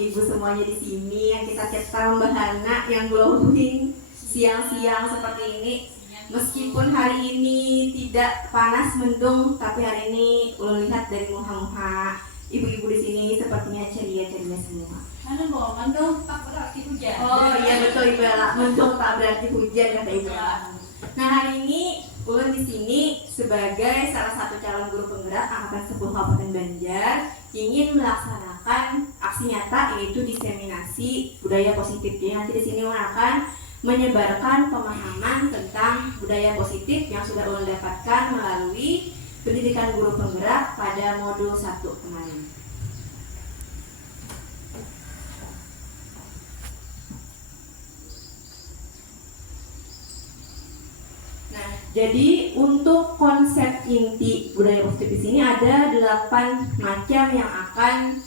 ibu-ibu semuanya di sini yang kita ciptakan bahana yang glowing siang-siang seperti ini. Meskipun hari ini tidak panas mendung, tapi hari ini ulun lihat dari muha-muha ibu-ibu di sini sepertinya ceria-ceria semua. Mana loh, mendung tak berarti hujan. Oh iya betul Ibu Ella, mendung tak berarti hujan kata Ibu Ella. Nah hari ini ulun di sini sebagai salah satu calon guru penggerak angkatan 10 Kabupaten Banjar ingin melaksanakan aksi nyata yaitu diseminasi budaya positif. Jadi nanti di sini ulun akan menyebarkan pemahaman tentang budaya positif yang sudah ulun dapatkan melalui pendidikan guru penggerak pada modul 1 kemarin. Nah, jadi untuk konsep inti budaya positif di sini ada 8 macam yang akan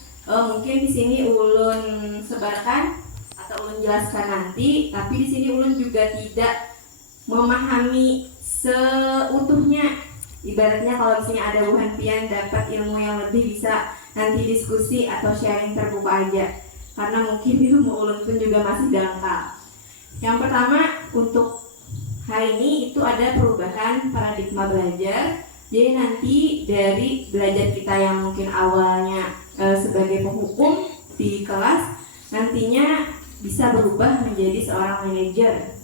mungkin di sini ulun sebarkan atau ulun jelaskan nanti, tapi di sini ulun juga tidak memahami seutuhnya. Ibaratnya kalau misalnya ada buhan pian dapat ilmu yang lebih bisa nanti diskusi atau sharing terbuka aja, karena mungkin ilmu ulun pun juga masih dangkal. Yang pertama untuk hari ini itu ada perubahan paradigma belajar. Jadi nanti dari belajar kita yang mungkin awalnya sebagai penghukum di kelas, nantinya bisa berubah menjadi seorang manajer.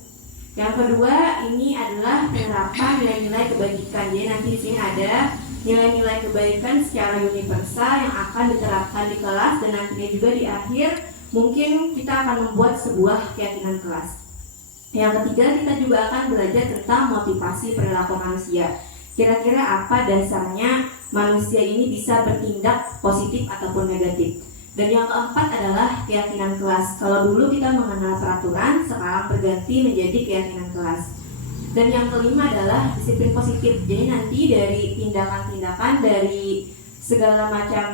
Yang kedua ini adalah penerapan nilai-nilai kebajikan. Jadi nanti di sini ada nilai-nilai kebaikan secara universal yang akan diterapkan di kelas, dan nantinya juga di akhir mungkin kita akan membuat sebuah keyakinan kelas. Yang ketiga kita juga akan belajar tentang motivasi perilaku manusia. Kira-kira apa dasarnya manusia ini bisa bertindak positif ataupun negatif. Dan yang keempat adalah keyakinan kelas. Kalau dulu kita mengenal peraturan, sekarang berganti menjadi keyakinan kelas. Dan yang kelima adalah disiplin positif. Jadi nanti dari tindakan-tindakan dari segala macam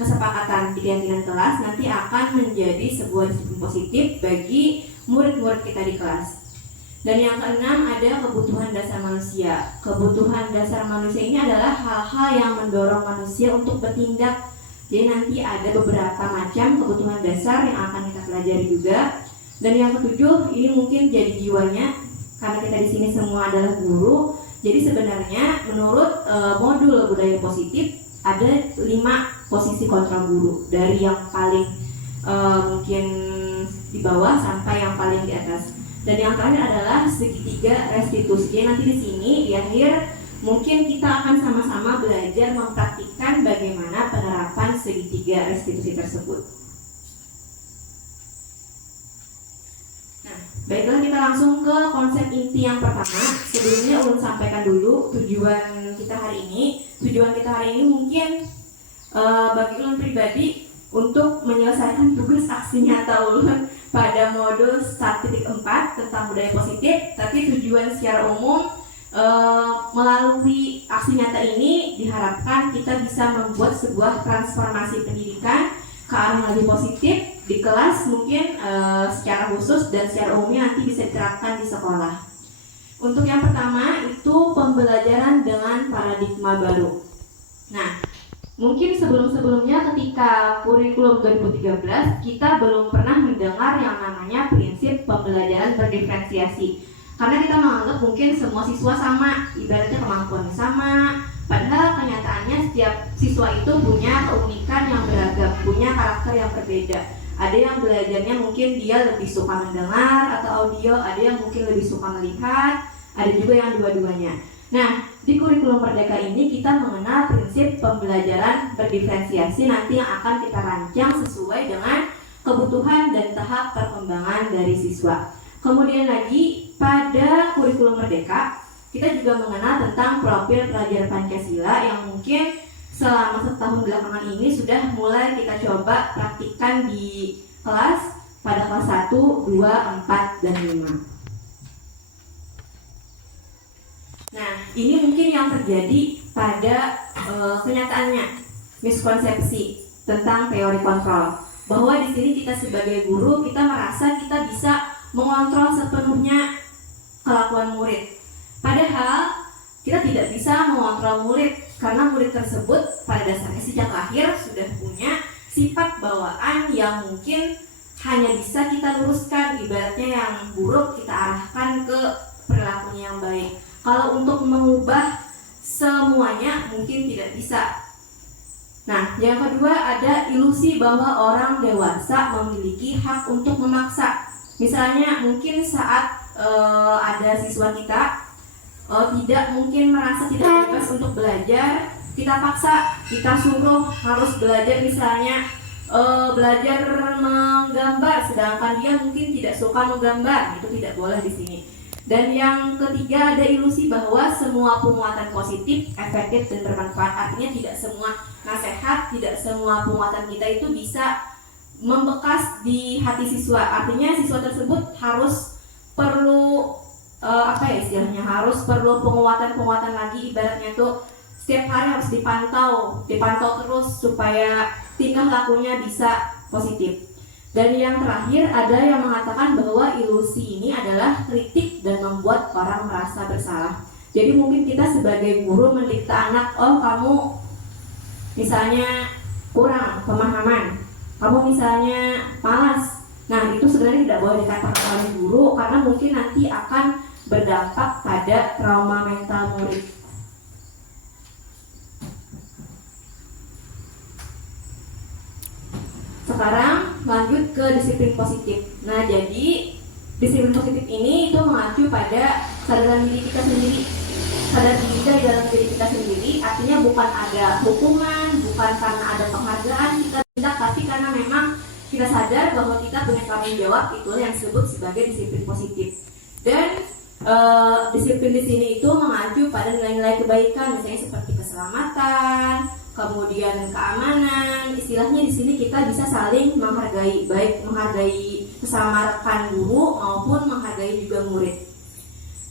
kesepakatan di keyakinan kelas nanti akan menjadi sebuah disiplin positif bagi murid-murid kita di kelas. Dan yang keenam ada kebutuhan dasar manusia. Kebutuhan dasar manusia ini adalah hal-hal yang mendorong manusia untuk bertindak. Jadi nanti ada beberapa macam kebutuhan dasar yang akan kita pelajari juga. Dan yang ketujuh ini mungkin jadi jiwanya, karena kita di sini semua adalah guru. Jadi sebenarnya menurut modul budaya positif ada 5 posisi kontrol guru, dari yang paling mungkin di bawah sampai yang paling di atas. Dan yang terakhir adalah segitiga restitusi. Jadi nanti di sini di akhir mungkin kita akan sama-sama belajar mempraktikkan bagaimana penerapan segitiga restitusi tersebut. Nah, baiklah kita langsung ke konsep inti yang pertama. Sebelumnya ulun sampaikan dulu tujuan kita hari ini. Tujuan kita hari ini mungkin bagi ulun pribadi untuk menyelesaikan tugas aksi nyata ulun pada modul 1.4 tentang budaya positif. Tapi tujuan secara umum melalui aksi nyata ini diharapkan kita bisa membuat sebuah transformasi pendidikan ke arah yang lebih positif di kelas, mungkin secara khusus dan secara umumnya nanti bisa diterapkan di sekolah. Untuk yang pertama itu pembelajaran dengan paradigma baru. Nah, mungkin sebelum-sebelumnya ketika kurikulum 2013 kita belum pernah mendengar yang namanya prinsip pembelajaran berdiferensiasi. Karena kita menganggap mungkin semua siswa sama, ibaratnya kemampuannya sama. Padahal kenyataannya setiap siswa itu punya keunikan yang beragam, punya karakter yang berbeda. Ada yang belajarnya mungkin dia lebih suka mendengar atau audio, ada yang mungkin lebih suka melihat, ada juga yang dua-duanya. Nah, di kurikulum Merdeka ini kita mengenal prinsip pembelajaran berdiferensiasi nanti yang akan kita rancang sesuai dengan kebutuhan dan tahap perkembangan dari siswa. Kemudian lagi pada kurikulum Merdeka kita juga mengenal tentang profil pelajar Pancasila yang mungkin selama setahun belakangan ini sudah mulai kita coba praktikkan di kelas pada kelas 1, 2, 4, dan 5. Nah, ini mungkin yang terjadi pada kenyataannya, miskonsepsi tentang teori kontrol. Bahwa di sini kita sebagai guru kita merasa kita bisa mengontrol sepenuhnya kelakuan murid. Padahal kita tidak bisa mengontrol murid karena murid tersebut pada dasarnya sejak lahir sudah punya sifat bawaan yang mungkin hanya bisa kita luruskan, ibaratnya yang buruk kita arahkan ke perilakunya yang baik. Kalau untuk mengubah semuanya mungkin tidak bisa. Nah, yang kedua ada ilusi bahwa orang dewasa memiliki hak untuk memaksa. Misalnya mungkin saat ada siswa kita tidak mungkin merasa tidak bebas untuk belajar, kita paksa, kita suruh harus belajar, misalnya belajar menggambar, sedangkan dia mungkin tidak suka menggambar, itu tidak boleh di sini. Dan yang ketiga ada ilusi bahwa semua penguatan positif, efektif dan bermanfaat. Artinya tidak semua nasihat, tidak semua penguatan kita itu bisa membekas di hati siswa. Artinya siswa tersebut harus perlu harus perlu penguatan lagi, ibaratnya tuh setiap hari harus dipantau terus supaya tingkah lakunya bisa positif. Dan yang terakhir ada yang mengatakan bahwa ilusi ini adalah kritik dan membuat orang merasa bersalah. Jadi mungkin kita sebagai guru mendikte anak, oh kamu misalnya kurang pemahaman, kamu misalnya malas. Nah itu sebenarnya tidak boleh dikatakan oleh guru karena mungkin nanti akan berdampak pada trauma mental murid. Sekarang lanjut ke disiplin positif. Nah, jadi disiplin positif ini itu mengacu pada kesadaran diri kita sendiri. Sadar diri kita di dalam diri kita sendiri, artinya bukan ada hukuman, bukan karena ada penghargaan kita tindak, tapi karena memang kita sadar bahwa kita punya tanggung jawab, itu yang disebut sebagai disiplin positif. Dan disiplin di sini itu mengacu pada nilai-nilai kebaikan, misalnya seperti keselamatan, kemudian keamanan. Istilahnya di sini kita bisa saling menghargai, baik menghargai sesama rekan guru maupun menghargai juga murid.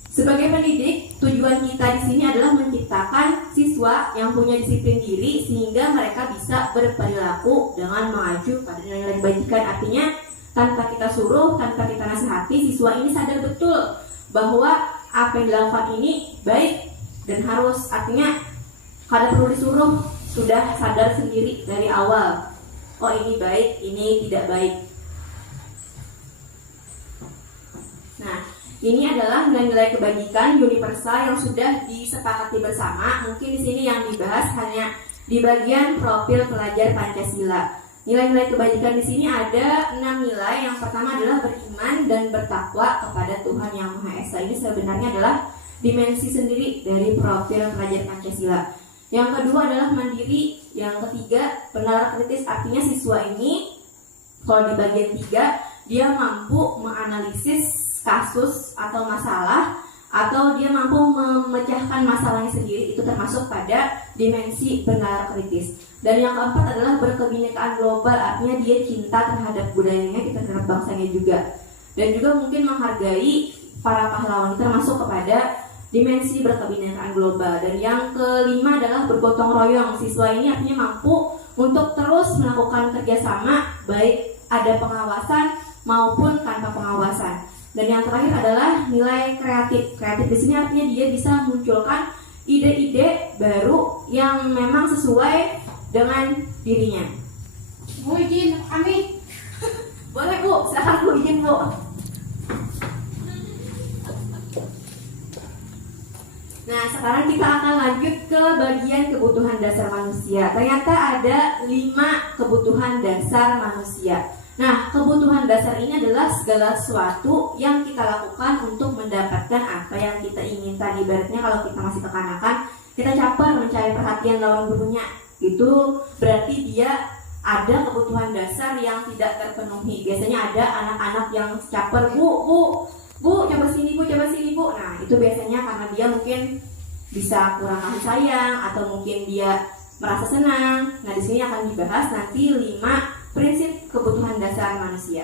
Sebagai pendidik, tujuan kita di sini adalah menciptakan siswa yang punya disiplin diri sehingga mereka bisa berperilaku dengan mengacu pada nilai-nilai kebajikan. Artinya tanpa kita suruh, tanpa kita nasihati, siswa ini sadar betul bahwa apa yang dilakukan ini baik dan harus. Artinya kada perlu disuruh, sudah sadar sendiri dari awal, oh ini baik, ini tidak baik. Nah, ini adalah nilai-nilai kebajikan universal yang sudah disepakati bersama. Mungkin di sini yang dibahas hanya di bagian profil pelajar Pancasila. Nilai-nilai kebajikan di sini ada 6 nilai. Yang pertama adalah beriman dan bertakwa kepada Tuhan Yang Maha Esa. Ini sebenarnya adalah dimensi sendiri dari profil pelajar Pancasila. Yang kedua adalah mandiri. Yang ketiga bernalar kritis. Artinya siswa ini kalau di bagian 3 dia mampu menganalisis kasus atau masalah, atau dia mampu memecahkan masalahnya sendiri. Itu termasuk pada dimensi bernalar kritis. Dan yang keempat adalah berkebinekaan global. Artinya dia cinta terhadap budayanya, kita terhadap bangsanya juga. Dan juga mungkin menghargai para pahlawan, termasuk kepada dimensi berkebinekaan global. Dan yang kelima adalah bergotong royong. Siswa ini artinya mampu untuk terus melakukan kerjasama, baik ada pengawasan maupun tanpa pengawasan. Dan yang terakhir adalah nilai kreatif. Kreatif di sini artinya dia bisa munculkan ide-ide baru yang memang sesuai dengan dirinya. Bu izin, Ami. Boleh Bu, silakan Bu, izin Bu. Nah, sekarang kita akan lanjut ke bagian kebutuhan dasar manusia. Ternyata ada 5 kebutuhan dasar manusia. Nah, kebutuhan dasar ini adalah segala sesuatu yang kita lakukan untuk mendapatkan apa yang kita inginkan. Ibaratnya kalau kita masih kekanakan, kita caper mencari perhatian lawan gurunya. Itu berarti dia ada kebutuhan dasar yang tidak terpenuhi. Biasanya ada anak-anak yang caper, Bu, coba sini Bu. Nah, itu biasanya karena dia mungkin bisa kurang kasih sayang atau mungkin dia merasa senang. Nah, di sini akan dibahas nanti 5 prinsip kebutuhan dasar manusia.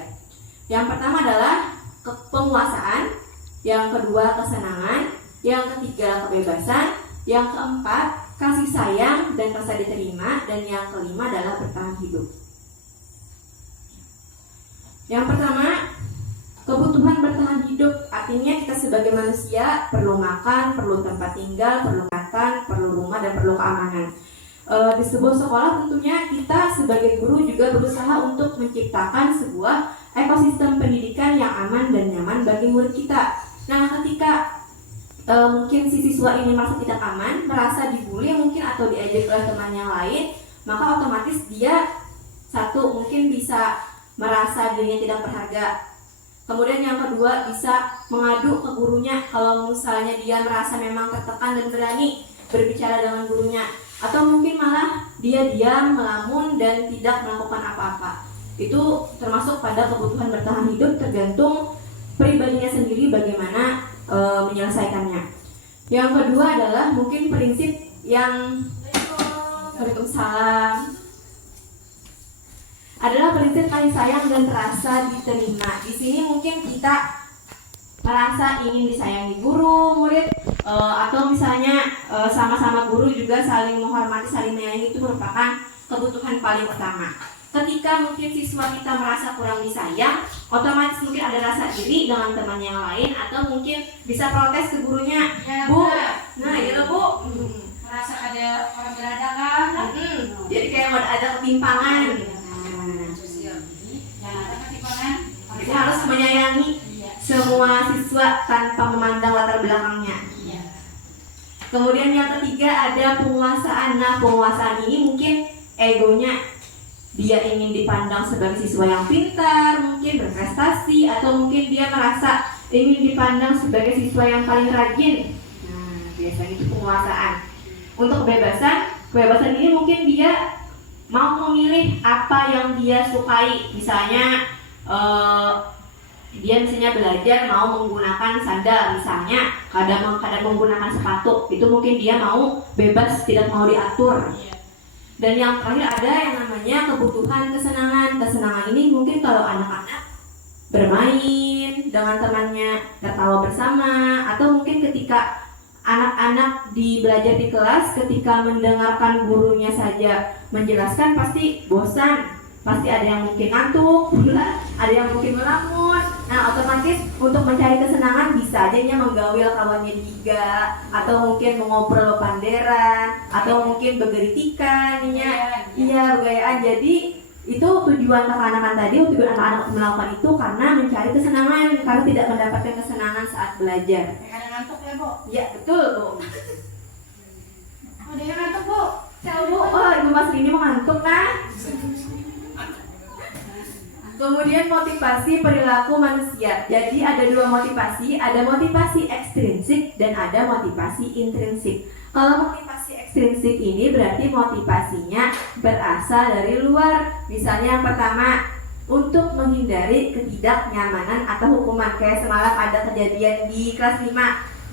Yang pertama adalah penguasaan, yang kedua kesenangan, yang ketiga kebebasan, yang keempat kasih sayang dan rasa diterima, dan yang kelima adalah bertahan hidup. Yang pertama, kebutuhan bertahan hidup. Artinya kita sebagai manusia perlu makan, perlu tempat tinggal, perlu makan, perlu rumah, dan perlu keamanan. di sebuah sekolah tentunya kita sebagai guru juga berusaha untuk menciptakan sebuah ekosistem pendidikan yang aman dan nyaman bagi murid kita. Nah, ketika mungkin si siswa ini merasa tidak aman, merasa dibully mungkin atau diajak oleh teman yang lain, maka otomatis dia satu mungkin bisa merasa dirinya tidak berharga. Kemudian yang kedua bisa mengadu ke gurunya kalau misalnya dia merasa memang tertekan dan berani berbicara dengan gurunya, atau mungkin malah dia diam, melamun dan tidak melakukan apa-apa. Itu termasuk pada kebutuhan bertahan hidup, tergantung pribadinya sendiri bagaimana menyelesaikannya. Yang kedua adalah mungkin prinsip yang Waalaikumsalam adalah prinsip kasih sayang dan rasa diterima. Di sini mungkin kita merasa ingin disayangi guru, murid, atau misalnya sama-sama guru juga saling menghormati, saling menyayangi, itu merupakan kebutuhan paling utama. Ketika mungkin siswa kita merasa kurang disayang, otomatis mungkin ada rasa iri dengan teman yang lain, atau mungkin bisa protes ke gurunya, Ya, Bu. Mbak. Nah, gitu Bu. Merasa ada orang berada kan? Jadi kayak mau ada ketimpangan. Sosial. Yang ada ketimpangan. Kita harus menyayangi Iya. semua siswa tanpa memandang latar belakangnya. Iya. Kemudian yang ketiga ada penguasaan. Nah, penguasaan ini mungkin egonya, dia ingin dipandang sebagai siswa yang pintar, mungkin berprestasi, atau mungkin dia merasa ingin dipandang sebagai siswa yang paling rajin. Nah, biasanya itu penguasaan. Untuk kebebasan ini mungkin dia mau memilih apa yang dia sukai. Misalnya dia misalnya belajar mau menggunakan sandal, misalnya kadang menggunakan sepatu, itu mungkin dia mau bebas, tidak mau diatur. Dan yang terakhir ada yang namanya kebutuhan kesenangan. Kesenangan ini mungkin kalau anak-anak bermain dengan temannya, tertawa bersama, atau mungkin ketika anak-anak belajar di kelas, ketika mendengarkan gurunya saja menjelaskan pasti bosan, pasti ada yang mungkin ngantuk, ada yang mungkin melamun. Nah, otomatis untuk mencari kesenangan bisa aja menggawil kawannya diga, atau mungkin mengobrol panderan, atau mungkin begeritikan, iya begayaan. Jadi itu tujuan kekanakan tadi, tujuan anak-anak melakukan itu karena mencari kesenangan, karena tidak mendapatkan kesenangan saat belajar. Ada ngantuk ya, Bu? Ya betul Bu. Ada yang ngantuk, Bu? Tahu Bu, oh Ibu Mas Rini mengantuk nah. Kemudian motivasi perilaku manusia. Jadi ada dua motivasi, ada motivasi ekstrinsik dan ada motivasi intrinsik. Kalau motivasi ekstrinsik ini berarti motivasinya berasal dari luar. Misalnya yang pertama, untuk menghindari ketidaknyamanan atau hukuman. Kayak semalam ada kejadian di kelas 5,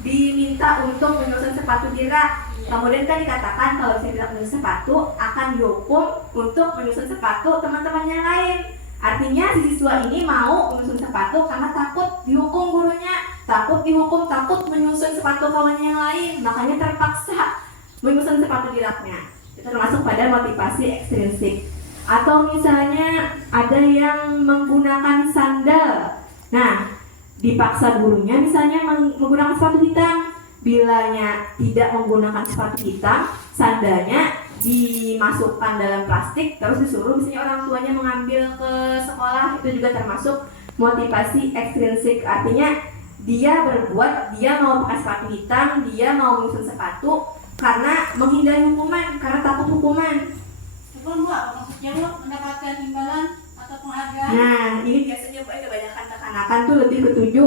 diminta untuk menyusun sepatu di rak. Kemudian kan dikatakan kalau saya tidak menyusun sepatu akan dihukum untuk menyusun sepatu teman-teman yang lain. Artinya si siswa ini mau menyusun sepatu karena takut dihukum gurunya, takut dihukum, takut menyusun sepatu kawan yang lain, makanya terpaksa menyusun sepatu di raknya. Itu termasuk pada motivasi ekstrinsik. Atau misalnya ada yang menggunakan sandal. Nah, dipaksa gurunya misalnya menggunakan sepatu hitam. Bilanya tidak menggunakan sepatu hitam, sandalnya dimasukkan dalam plastik, terus disuruh misalnya orang tuanya mengambil ke sekolah. Itu juga termasuk motivasi ekstrinsik. Artinya dia berbuat, dia mau pakai sepatu hitam, dia mau menyusun sepatu karena menghindari hukuman, karena takut hukuman. Sebelum Bu, maksudnya Bu mendapatkan imbalan atau penghargaan? Nah, ini biasanya Bu, kebanyakan kekanakan tuh lebih bertuju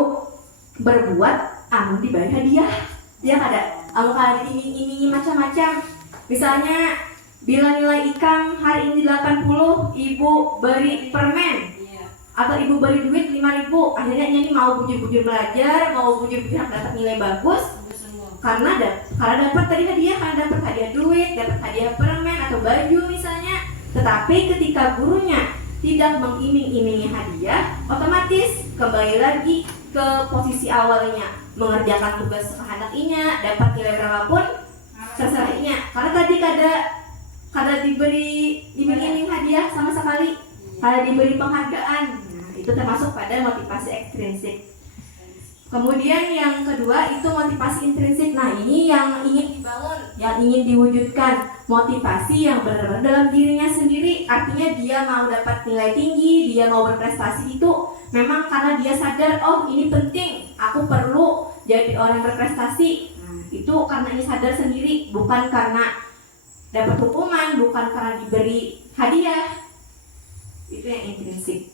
berbuat amun dibayar hadiah. Dia ada kalau diiming-imingi macam-macam. Misalnya bila nilai IKAM hari ini 80, ibu beri permen. Iya. Atau ibu beri duit 5.000. Akhirnya ini mau bujur-bujur belajar, mau bujur-bujur dapat nilai bagus. Karena dapat tadi hadiah, karena dapat hadiah duit, dapat hadiah permen atau baju misalnya. Tetapi ketika gurunya tidak mengiming-imingi hadiah, otomatis kembali lagi ke posisi awalnya, mengerjakan tugas kehendakinya, dapat nilai berapapun terserahnya. Karena tadi kada diberi iming-iming hadiah sama sekali, kada diberi penghargaan. Nah, itu termasuk pada motivasi ekstrinsik. Kemudian yang kedua itu motivasi intrinsik. Nah ini yang ingin dibangun, yang ingin diwujudkan, motivasi yang benar-benar dalam dirinya sendiri. Artinya dia mau dapat nilai tinggi, dia mau berprestasi itu memang karena dia sadar, oh ini penting, aku perlu jadi orang yang berprestasi. Nah itu karena ini sadar sendiri, bukan karena dapat hukuman, bukan karena diberi hadiah. Itu yang intrinsik.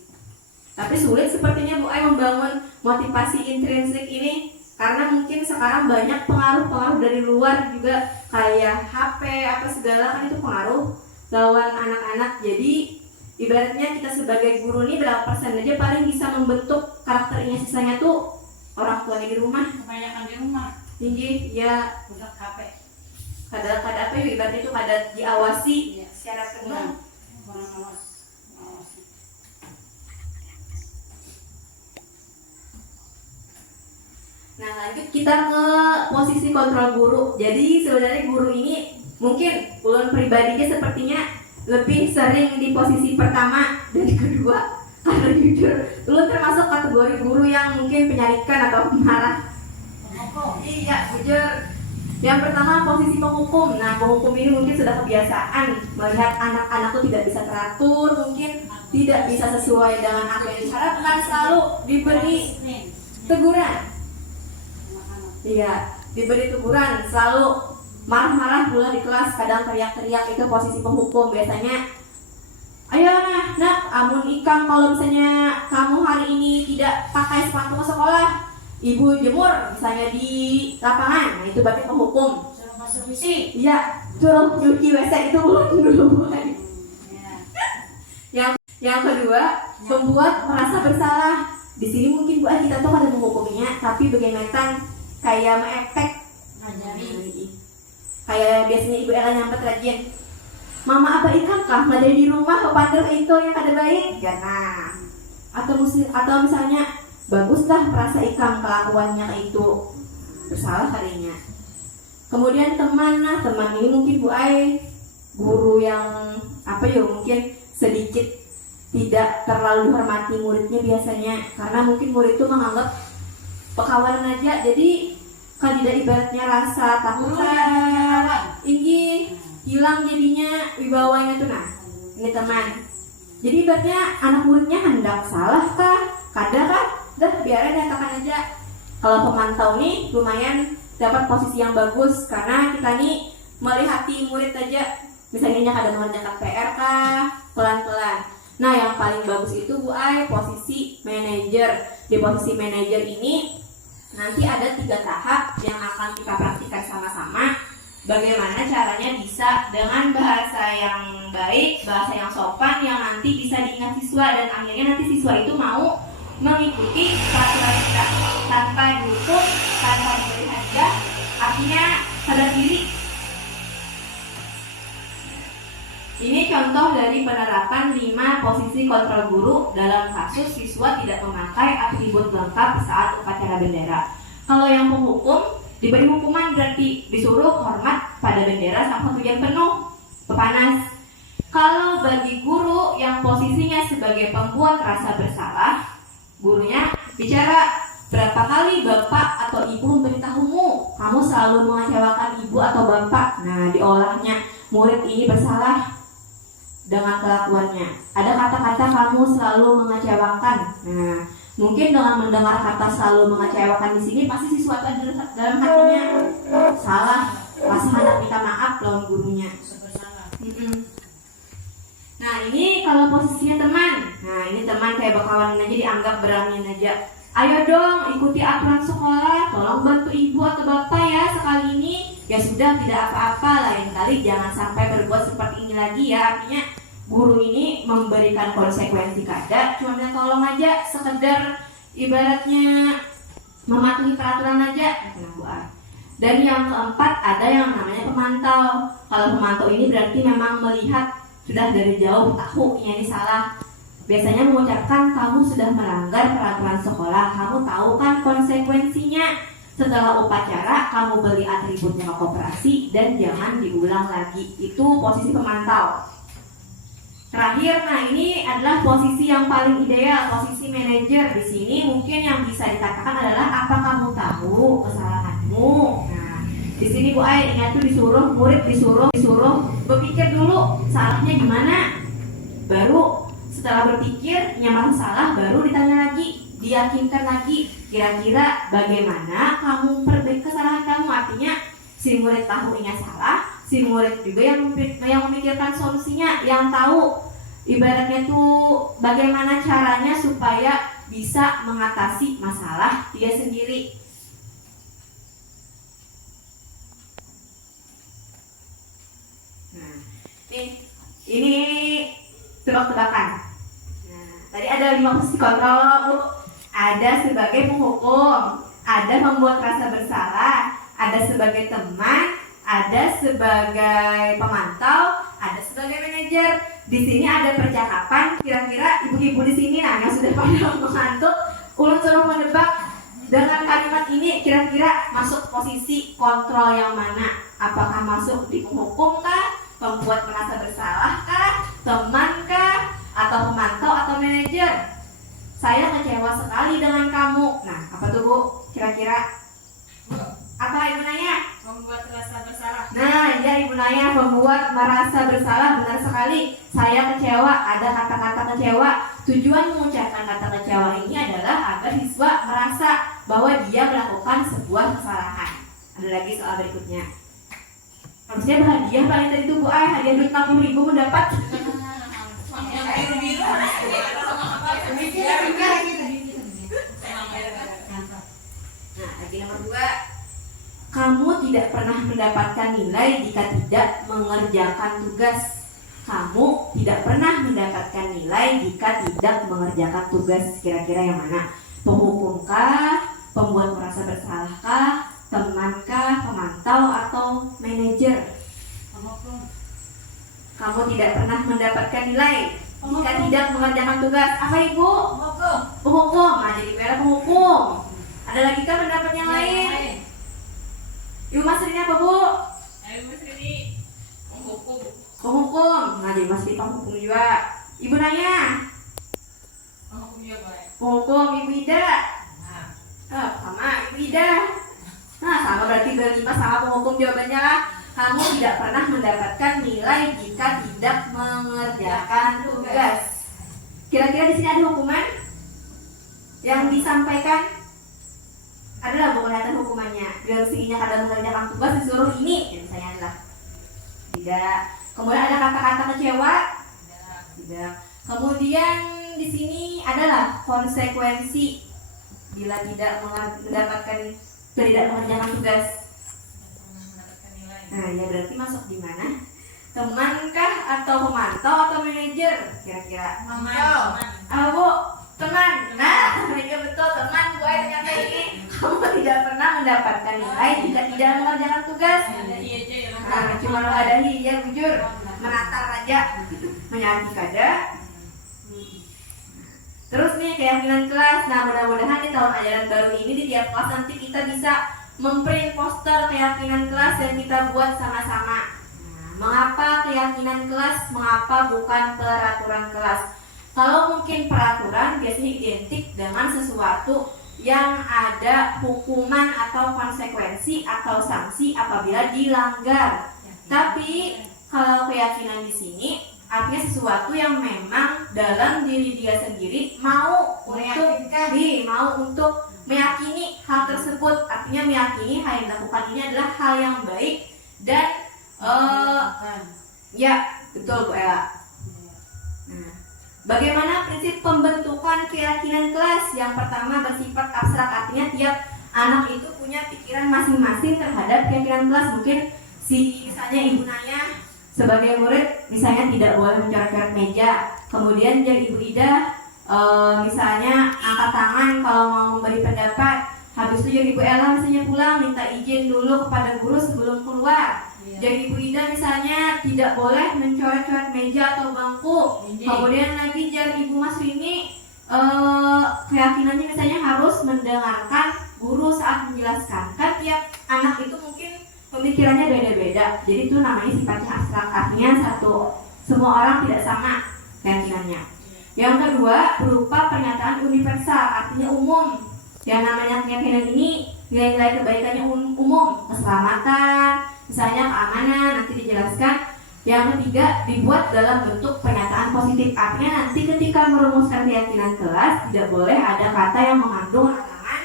Tapi sulit sepertinya Bu Ai membangun motivasi intrinsik ini karena mungkin sekarang banyak pengaruh-pengaruh dari luar juga, kayak HP apa segala kan itu pengaruh lawan anak-anak. Jadi ibaratnya kita sebagai guru nih berapa persen aja paling bisa membentuk karakternya, sisanya tuh orang tuanya di rumah. Kebanyakan di rumah. Tinggi ya Udah HP. kada apa ya ibaratnya itu kada diawasi Iya. secara penuh. Kurang awas. Nah lanjut kita ke posisi kontrol guru. Jadi sebenarnya guru ini mungkin ulun pribadinya sepertinya lebih sering di posisi pertama dari kedua. Karena jujur ulun termasuk kategori guru yang mungkin penyarikan atau pemarah. Iya jujur. Yang pertama posisi penghukum. Nah penghukum ini mungkin sudah kebiasaan melihat anak-anak itu tidak bisa teratur, mungkin tidak bisa sesuai dengan apa yang diharapkan, selalu diberi teguran. Iya, diberi teguran, selalu marah-marah pula di kelas, kadang teriak-teriak. Itu posisi penghukum biasanya. Ayo nak, amun ikam kalau misalnya kamu hari ini tidak pakai sepatu ke sekolah, ibu jemur misalnya di lapangan. Nah itu berarti penghukum. Suruh masuk visi. Iya, suruh nyuci WC itu dulu. Yang kedua, membuat merasa bersalah. Di sini mungkin Bu Ai kita tuh ada menghukuminya, tapi bagaimana kayak mengefek Ngajari. kayak biasanya Ibu Ella nyampe rajin, Mama apa ikan kah nggak ada di rumah kepada itu yang ada baik ya. Nah atau misalnya baguslah perasa ikan kelakuannya itu bersalah kalinya. Kemudian teman, nah teman ini mungkin Bu Ai guru yang apa ya mungkin sedikit tidak terlalu hormati muridnya biasanya, karena mungkin murid itu menganggap pekawalan aja, jadi kan tidak ibaratnya rasa takutan tinggi hilang jadinya wibawanya tuh. Nah ini teman, jadi ibaratnya anak muridnya hendak salah kah kada kah dah biarin nyatakan aja. Kalau pemantau nih lumayan dapat posisi yang bagus karena kita nih melihati murid aja, misalnya kada mengerjakan PR kah pelan-pelan. Nah yang paling bagus itu Bu Ai posisi manajer. Di posisi manajer ini nanti ada 3 tahap yang akan kita praktikkan sama-sama. Bagaimana caranya bisa dengan bahasa yang baik, bahasa yang sopan, yang nanti bisa diingat siswa, dan akhirnya nanti siswa itu mau mengikuti peraturan kita tanpa dihukum, tanpa diberi hadiah, artinya sadar diri. Ini contoh dari penerapan 5 posisi kontrol guru dalam kasus siswa tidak memakai atribut lengkap saat upacara bendera. Kalau yang penghukum diberi hukuman berarti disuruh hormat pada bendera sampai 1 jam penuh, pepanas. Kalau bagi guru yang posisinya sebagai pembuat rasa bersalah, gurunya bicara, berapa kali bapak atau ibu memberitahumu kamu selalu mengecewakan ibu atau bapak. Nah diolahnya murid ini bersalah dengan kelakuannya. Ada kata-kata kamu selalu mengecewakan. Nah, mungkin dengan mendengar kata selalu mengecewakan di sini pasti siswa dalam hatinya salah, pasti hendak minta maaf lawan gurunya. Nah, ini kalau posisinya teman. Nah, ini teman kayak bakalan aja dianggap berangin aja. Ayo dong ikuti aturan sekolah, tolong bantu ibu atau bapak ya sekali ini. Ya sudah, tidak apa-apa, lain kali jangan sampai berbuat seperti ini lagi ya. Artinya guru ini memberikan konsekuensi kada, cuma minta tolong aja, sekedar ibaratnya mematuhi peraturan aja. Dan yang keempat ada yang namanya pemantau. Kalau pemantau ini berarti memang melihat sudah dari jauh, tahu ini salah. Biasanya mengucapkan kamu sudah melanggar peraturan sekolah, kamu tahu kan konsekuensinya. Setelah upacara kamu beli atributnya ke koperasi dan jangan diulang lagi. Itu posisi pemantau. Terakhir, nah ini adalah posisi yang paling ideal, posisi manajer. Di sini mungkin yang bisa dikatakan adalah apa kamu tahu kesalahanmu. Nah, di sini Bu Ai ingat tuh murid disuruh berpikir dulu salahnya gimana. Baru setelah berpikir nyamar salah, baru ditanya lagi, diyakinkan lagi kira-kira bagaimana kamu perbaiki kesalahan kamu. Artinya si murid tahu ini salah, si murid juga yang memikirkan solusinya, yang tahu ibaratnya tuh bagaimana caranya supaya bisa mengatasi masalah dia sendiri. Nah, ini tebak-tebakan. Nah, tadi ada 5 posisi kontrol, Bu. Ada sebagai penghukum, ada membuat rasa bersalah, ada sebagai teman, ada sebagai pemantau, ada sebagai manajer. Di sini ada percakapan. Kira-kira ibu-ibu di sini yang sudah pada mengantuk, ulun suruh menebak dengan kalimat ini kira-kira masuk posisi kontrol yang mana? Apakah masuk di penghukum kah, pembuat merasa bersalah kah, teman kah, atau pemantau atau manajer? Saya kecewa sekali dengan kamu. Nah, apa tuh Bu? Kira-kira apa Ibu nanya? Membuat rasa bersalah. Nah, ya Ibu nanya membuat merasa bersalah, benar sekali. Saya kecewa, ada kata-kata kecewa. Tujuan mengucapkan kata kecewa ini adalah agar siswa merasa bahwa dia melakukan sebuah kesalahan. Ada lagi soal berikutnya. Harusnya berhadiah paling tadi itu Bu Ai, hadiah duit 60.000 mendapat. Yang biru-biru harus Nah, lagi nomor 2. Kamu tidak pernah mendapatkan nilai jika tidak mengerjakan tugas. Kamu tidak pernah mendapatkan nilai jika tidak mengerjakan tugas. Kira-kira yang mana? Penghukumkah, pembuat merasa bersalahkah, temankah, pemantau, atau manajer? Kamu tidak pernah mendapatkan nilai jika tidak mengerjakan tugas. Apa Ibu? Penghukum. Nah, jadi PR penghukum. Ada lagi kah pendapat yang lain? Ibu Mas Rini apa Bu? Ibu Mas Rini menghukum. Penghukum. Nah, jadi Mas Rini penghukum juga. Ibu nanya. Menghukum juga boleh. Penghukum. Ibu Ida. Sama Ibu Ida. Nah, sama berarti berlima sama penghukum jawabannya lah. Kamu tidak pernah mendapatkan nilai jika tidak mengerjakan tugas. Kira-kira di sini ada hukuman yang disampaikan? Adalah bukan kelihatan hukumannya. Biar si kadang mengerjakan tugas disuruh ini, ya, misalnya adalah tidak. Kemudian ada kata-kata kecewa. Tidak. Kemudian di sini adalah konsekuensi bila tidak mengerjakan tugas. Nah, ya berarti masuk di mana? Temankah atau pemantau atau manajer? Kira-kira. Pemantau. Bu, teman. Nah, mereka betul teman. Bu Ai ternyata ini kamu tidak pernah mendapatkan nilai jika tidak mengerjakan tugas. Nah, cuma mengadahi ya jujur, menata raja, menyati kada. Terus nih keyakinan kelas. Nah, mudah-mudahan di tahun ajaran baru ini di tiap kelas nanti kita bisa memprint poster keyakinan kelas yang kita buat sama-sama. Nah, mengapa keyakinan kelas? Mengapa bukan peraturan kelas? Kalau mungkin peraturan biasanya identik dengan sesuatu yang ada hukuman atau konsekuensi atau sanksi apabila dilanggar. Tapi kalau keyakinan di sini artinya sesuatu yang memang dalam diri dia sendiri mau untuk meyakini hal tersebut. Artinya meyakini hal yang dilakukan ini adalah hal yang baik dan ya betul Bu Ella. Nah, bagaimana prinsip pembentukan keyakinan kelas? Yang pertama bersifat abstrak, artinya tiap anak itu punya pikiran masing-masing terhadap keyakinan kelas. Mungkin misalnya Ibu nanya sebagai murid misalnya tidak boleh mencoret-coret meja. Kemudian jadi Ibu Ida misalnya angkat tangan kalau mau memberi pendapat. Habis itu jadi Ibu Ella misalnya pulang minta izin dulu kepada guru sebelum keluar. Jadi Ibu Ida misalnya tidak boleh mencoret-coret meja atau bangku. Kemudian lagi jadi Ibu Mas Rini keyakinannya misalnya harus mendengarkan guru saat menjelaskan. Kan tiap anak itu mungkin pemikirannya beda-beda. Jadi itu namanya sifatnya abstrak. Artinya semua orang tidak sama. keyakinannya. Yang kedua, berupa pernyataan universal, artinya umum. Yang namanya keyakinan ini nilai-nilai kebaikannya umum, keselamatan, misalnya keamanan, nanti dijelaskan. Yang ketiga, dibuat dalam bentuk pernyataan positif, artinya nanti ketika merumuskan keyakinan kelas tidak boleh ada kata yang mengandung halangan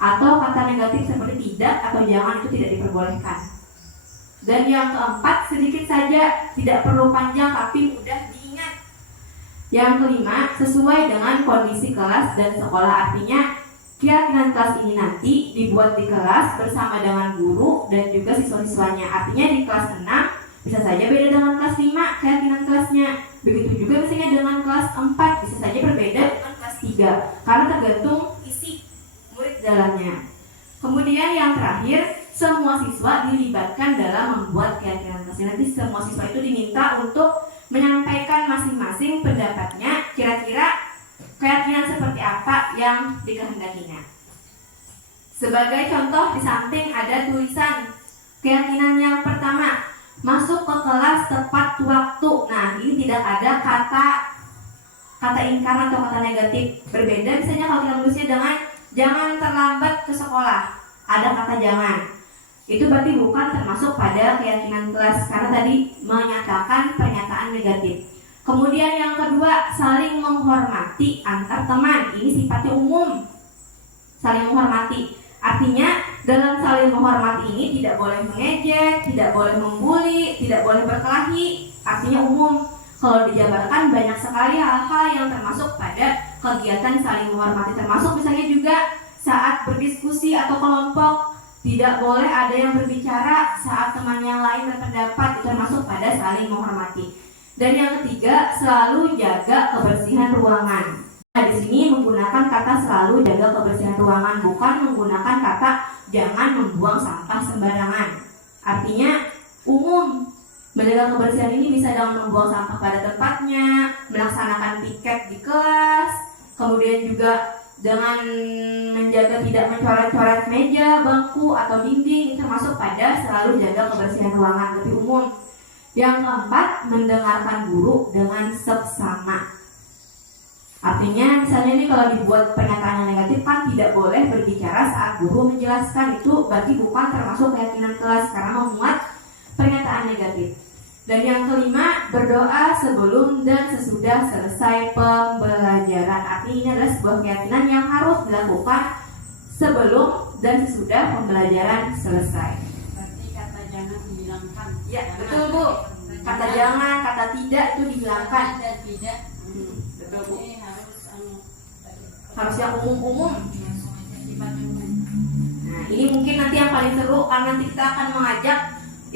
atau kata negatif seperti tidak atau jangan, itu tidak diperbolehkan. Dan yang keempat, sedikit saja, tidak perlu panjang tapi mudah diingat. Yang kelima, sesuai dengan kondisi kelas dan sekolah, artinya keyakinan kelas ini nanti dibuat di kelas bersama dengan guru dan juga siswa-siswanya. Artinya di kelas 6 bisa saja beda dengan kelas 5 keyakinan kelasnya. Begitu juga misalnya dengan kelas 4 bisa saja berbeda dengan kelas 3 karena tergantung isi murid dalamnya. Kemudian yang terakhir, semua siswa dilibatkan dalam membuat keyakinan kelasnya. Nanti semua siswa itu diminta untuk menyampaikan masing-masing pendapatnya, kira-kira keyakinan seperti apa yang dikehendakinya. Sebagai contoh, di samping ada tulisan keyakinan yang pertama, masuk ke kelas tepat waktu. Nah, ini tidak ada kata ingkar atau kata negatif. Berbeda misalnya kalau kita menulisnya dengan jangan terlambat ke sekolah, ada kata jangan. Itu berarti bukan termasuk pada keyakinan kelas karena tadi menyatakan pernyataan negatif. Kemudian yang kedua, saling menghormati antar teman. Ini sifatnya umum. Saling menghormati. Artinya dalam saling menghormati ini tidak boleh mengejek, tidak boleh membuli, tidak boleh berkelahi. Artinya umum. Kalau dijabarkan banyak sekali hal-hal yang termasuk pada kegiatan saling menghormati. Termasuk misalnya juga saat berdiskusi atau kelompok, tidak boleh ada yang berbicara saat teman yang lain berpendapat. Itu termasuk pada saling menghormati. Dan yang ketiga, selalu jaga kebersihan ruangan. Nah, di sini menggunakan kata selalu jaga kebersihan ruangan, bukan menggunakan kata jangan membuang sampah sembarangan. Artinya umum. Menjaga kebersihan ini bisa dengan membuang sampah pada tempatnya, melaksanakan piket di kelas, kemudian juga dengan menjaga tidak mencoret-coret meja, bangku, atau dinding. Itu termasuk pada selalu jaga kebersihan ruangan, lebih umum. Yang keempat, mendengarkan guru dengan seksama. Artinya misalnya ini kalau dibuat pernyataan yang negatif kan tidak boleh berbicara saat guru menjelaskan. Itu berarti bukan termasuk keyakinan kelas karena memuat pernyataan negatif. Dan yang kelima, berdoa sebelum dan sesudah selesai pembelajaran. Artinya ini adalah sebuah keyakinan yang harus dilakukan sebelum dan sesudah pembelajaran selesai. Berarti kata jangan dihilangkan. Ya, betul Bu. Kata jangan, kata tidak itu dihilangkan. Dan tidak. Betul Bu. Ini Harus yang umum-umum. Nah, ini mungkin nanti yang paling seru karena nanti kita akan mengajak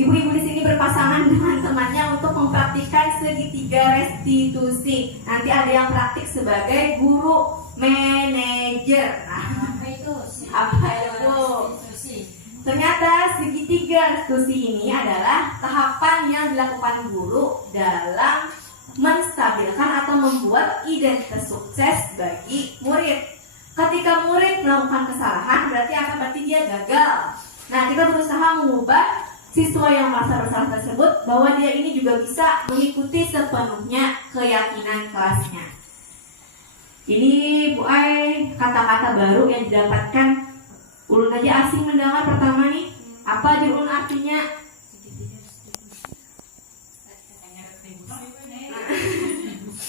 ibu-ibu di sini berpasangan dengan temannya untuk mempraktikkan segitiga restitusi. Nanti ada yang praktik sebagai guru manajer. Nah, apa itu? apa itu? Ternyata segitiga restitusi ini adalah tahapan yang dilakukan guru dalam menstabilkan atau membuat identitas sukses bagi murid. Ketika murid melakukan kesalahan, berarti apa? Berarti dia gagal. Nah, kita berusaha mengubah siswa yang merasa bersalah tersebut bahwa dia ini juga bisa mengikuti sepenuhnya keyakinan kelasnya. Ini Bu Ai, kata-kata baru yang didapatkan. Ulun aja asing mendengar pertama nih. Apa aja ulun artinya?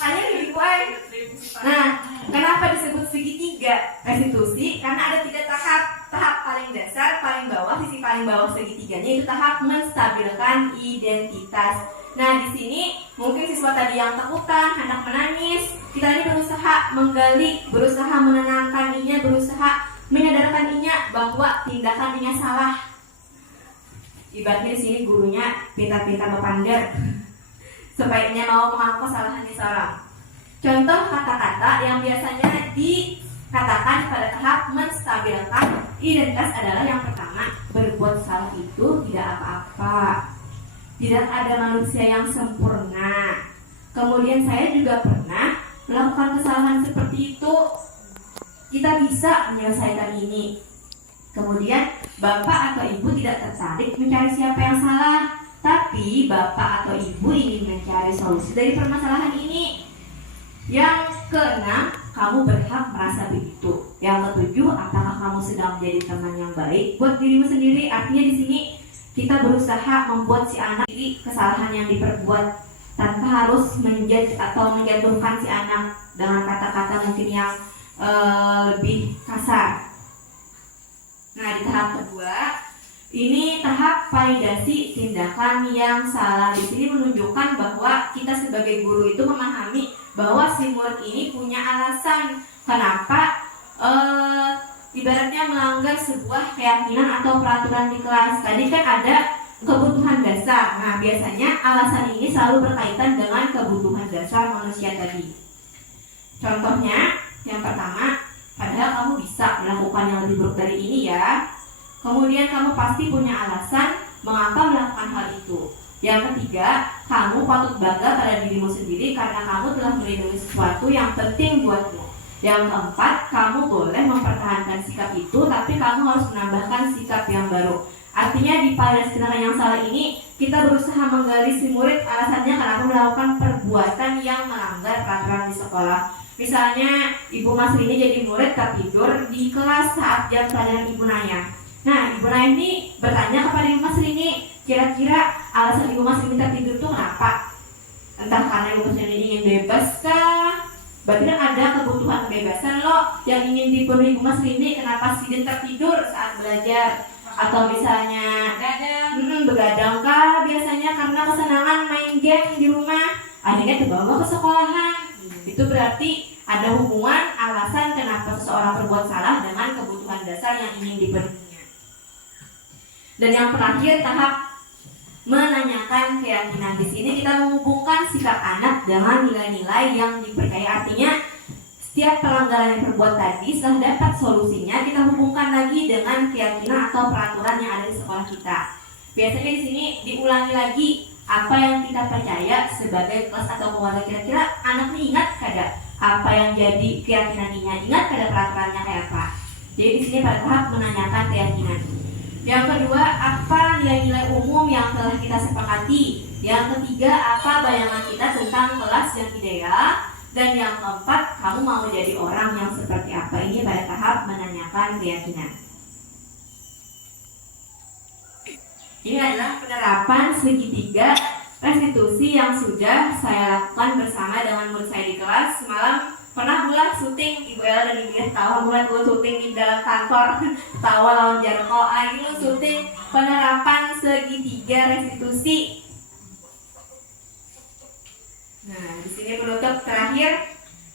Hanya di Bu Ai. Nah, kenapa disebut segitiga restitusi? Karena ada 3 tahap. Tahap paling dasar, paling bawah, sisi paling bawah segitiganya itu tahap menstabilkan identitas. Nah, di sini mungkin siswa tadi yang takutan, hendak menangis, kita ini berusaha menggali, berusaha menenangkan inya, berusaha menyadarkan inya bahwa tindakan inya salah. Ibaratnya di sini gurunya pintar-pintar berpandar supaya inya mau mengaku kesalahannya seorang. Contoh kata-kata yang biasanya dikatakan pada tahap menstabilkan identitas adalah yang pertama, berbuat salah itu tidak apa-apa. Tidak ada manusia yang sempurna. Kemudian saya juga pernah melakukan kesalahan seperti itu. Kita bisa menyelesaikan ini. Kemudian bapak atau ibu tidak tertarik mencari siapa yang salah, tapi bapak atau ibu ingin mencari solusi dari permasalahan ini. Yang keenam, kamu berhak merasa begitu. Yang ketujuh, apakah kamu sedang menjadi teman yang baik buat dirimu sendiri? Artinya di sini kita berusaha membuat si anak ini kesalahan yang diperbuat tanpa harus menjudge atau menjatuhkan si anak dengan kata-kata mungkin yang lebih kasar. Nah, di tahap kedua, ini tahap validasi tindakan yang salah. Di sini menunjukkan bahwa kita sebagai guru itu memahami bahwa si murid ini punya alasan kenapa ibaratnya melanggar sebuah keyakinan atau peraturan di kelas. Tadi kan ada kebutuhan dasar. Nah, biasanya alasan ini selalu berkaitan dengan kebutuhan dasar manusia tadi. Contohnya, yang pertama, padahal kamu bisa melakukan yang lebih buruk dari ini ya. Kemudian kamu pasti punya alasan mengapa melakukan hal itu. Yang ketiga, kamu patut bangga pada dirimu sendiri karena kamu telah melindungi sesuatu yang penting buatmu. Yang keempat, kamu boleh mempertahankan sikap itu, tapi kamu harus menambahkan sikap yang baru. Artinya di validasi tindakan yang salah ini, kita berusaha menggali si murid alasannya kenapa melakukan perbuatan yang melanggar peraturan di sekolah. Misalnya, Ibu Mas ini jadi murid tertidur di kelas saat jam pelajaran Ibu Naya. Nah, Ibu Naya ini bertanya kepada Ibu Mas ini, kira-kira alasan Ibu Mas ini tertidur itu kenapa? Entah karena Ibu Mas ini ingin bebas kah? Berarti kan ada kebutuhan kebebasan loh yang ingin dipenuhi Bu Mas Rini. Kenapa Sidin tertidur saat belajar? Atau misalnya begadang kah biasanya karena kesenangan main game di rumah, akhirnya terbawa ke sekolahan. Itu berarti ada hubungan alasan kenapa seseorang berbuat salah dengan kebutuhan dasar yang ingin dipenuhinya. Dan yang terakhir, tahap menanyakan keyakinan. Di sini kita menghubungkan sikap anak dengan nilai-nilai yang dipercaya. Artinya setiap pelanggaran yang terbuat tadi setelah dapat solusinya, kita hubungkan lagi dengan keyakinan atau peraturan yang ada di sekolah kita. Biasanya di sini diulangi lagi apa yang kita percaya sebagai kelas atau keluarga. Kira-kira anak ini ingat kada apa yang jadi keyakinannya, ingat kada peraturannya kayak apa. Jadi di sini pada tahap menanyakan keyakinan. Yang kedua, apa nilai-nilai umum yang telah kita sepakati. Yang ketiga, apa bayangan kita tentang kelas yang ideal. Dan yang keempat, kamu mau jadi orang yang seperti apa. Ini pada tahap menanyakan keyakinan. Ini adalah penerapan segitiga restitusi yang sudah saya lakukan bersama dengan murid saya di kelas. Semalam pernah bulan syuting, Ibu Ella dan Ibu Ella tahu bulan gue syuting di dalam kantor tawa lawan Jarko. Ini syuting penerapan segitiga restitusi. Nah, di sini penutup terakhir,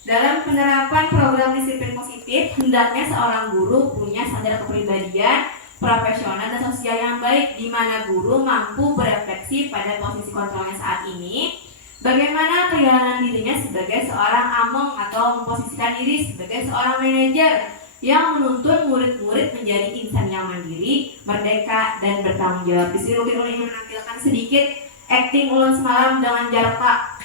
dalam penerapan program disiplin positif, hendaknya seorang guru punya sadar kepribadian, profesional dan sosial yang baik, di mana guru mampu berefleksi pada posisi kontrolnya saat ini, bagaimana perjalanan dirinya sebagai seorang among atau memposisikan diri sebagai seorang manajer yang menuntun murid-murid menjadi insan yang mandiri, merdeka, dan bertanggung jawab. Di sini mungkin ingin menampilkan sedikit acting ulun semalam dengan Jarka.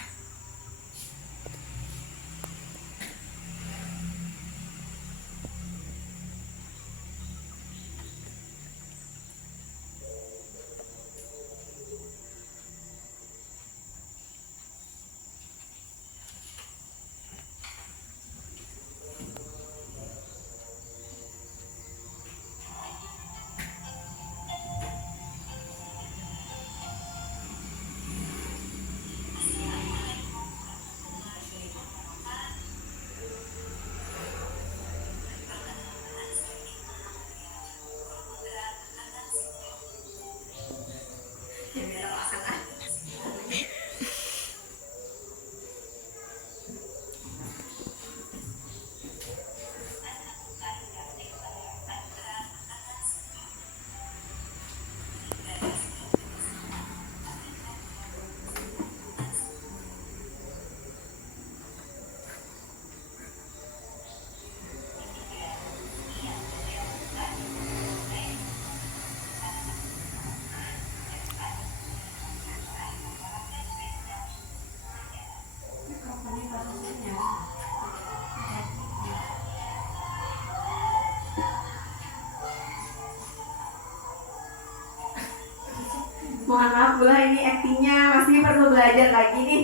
Mohon maaf Bula, ini aktingnya masih perlu belajar lagi nih.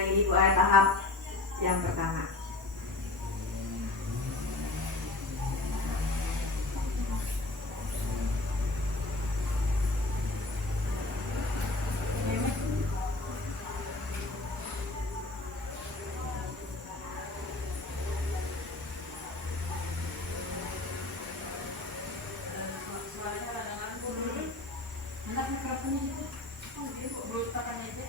Nah, ini Bu Aya tahap yang pertama. Anak mikrofonnya itu. Oh, dia kok belum pakai aja.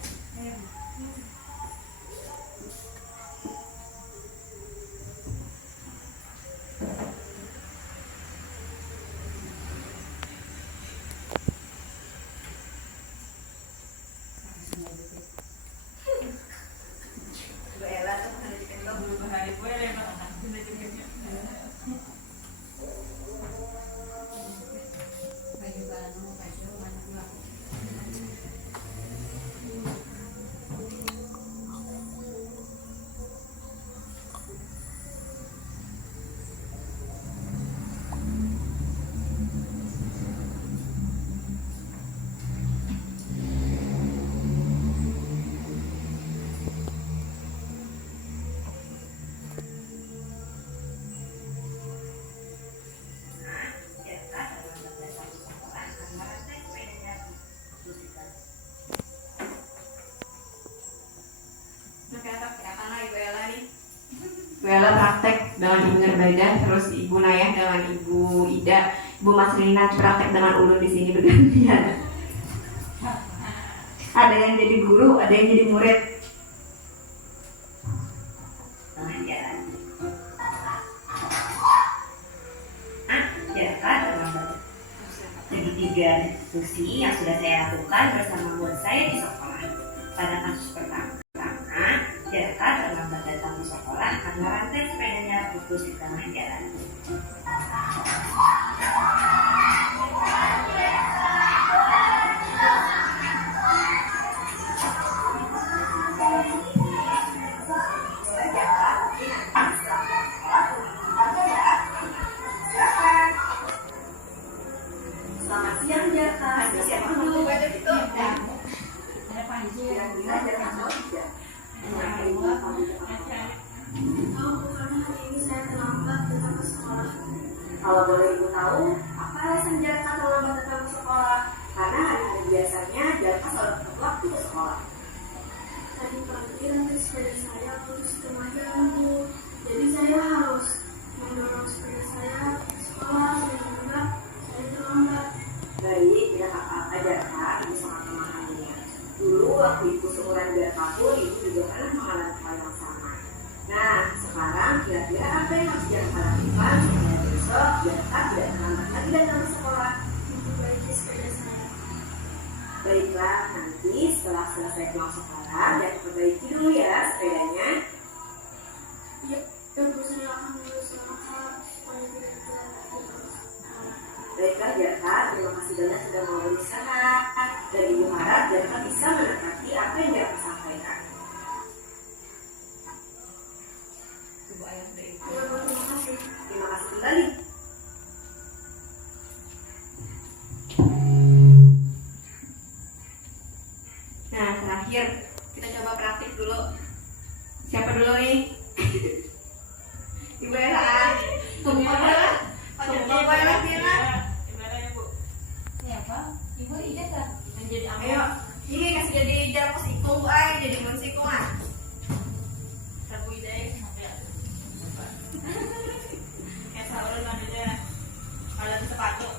Bu Ella tuh harus dikenal. Hari gue emang anak jenis-jenisnya. Bagi banu, baju, banyak banget. Bu Ella praktek dengan Ibu Nurbaida, terus Ibu Nayah dengan Ibu Ida, Ibu Mas Rina praktek dengan Ulun di sini bergantian. Ada yang jadi guru, ada yang jadi murid. Tiga diskusi yang sudah saya lakukan bersama murid saya di sekolah. Pada kasus pertama, Jaka terlambat datang di sekolah karena rantai sepedanya putus di tengah jalan. Selamat siang Jaka, siapa dulu? Ada Panji, Kalau boleh Ibu tahu, apa alasan Jaka terlambat datang ke sekolah? Karena hari-hari biasanya Jaka selalu tepat waktu ke sekolah. Tadi pagi rantai sepeda saya putus di tengah jalan, Bu. Jadi saya harus mendorong sepeda saya ke sekolah sehingga saya terlambat. Baik, tidak apa-apa Jaka, Ibu sangat memahaminya. Dulu waktu Ibu seumuran Jaka pun, Ibu juga pernah mengalami hal yang sama. Nah, sekarang kira-kira apa yang harus Jaka lakukan supaya besok Jaka tidak terlambat lagi datang ke sekolah? Memperbaiki sepeda saya. Baiklah, nanti setelah selesai pulang sekolah, Jaka perbaiki dulu ya sepedanya. Ya, Bu, saya akan berusaha supaya tidak terlambat. Baiklah Jaka, terima kasih banyak sudah mau berusaha. Dan Ibu harap Jaka bisa menepati apa yang Jaka sampaikan. Ibu ayah dari Ya, Bu, terima kasih. Terima kasih kembali. Nah, terakhir kita coba praktik dulu. Siapa dulu nih? Ibu Ella. Tunggu Ella. Tunggu Bu Ella Tina. Gimana ya Bu? Ini apa? Ibu ijazah kan? Yang jadi Ayo, ini kasih jadi jarak pos ikung ay, jadi munsikung ah. Sabu ide sampai ya. Kayak sahur namanya kalau sepatu.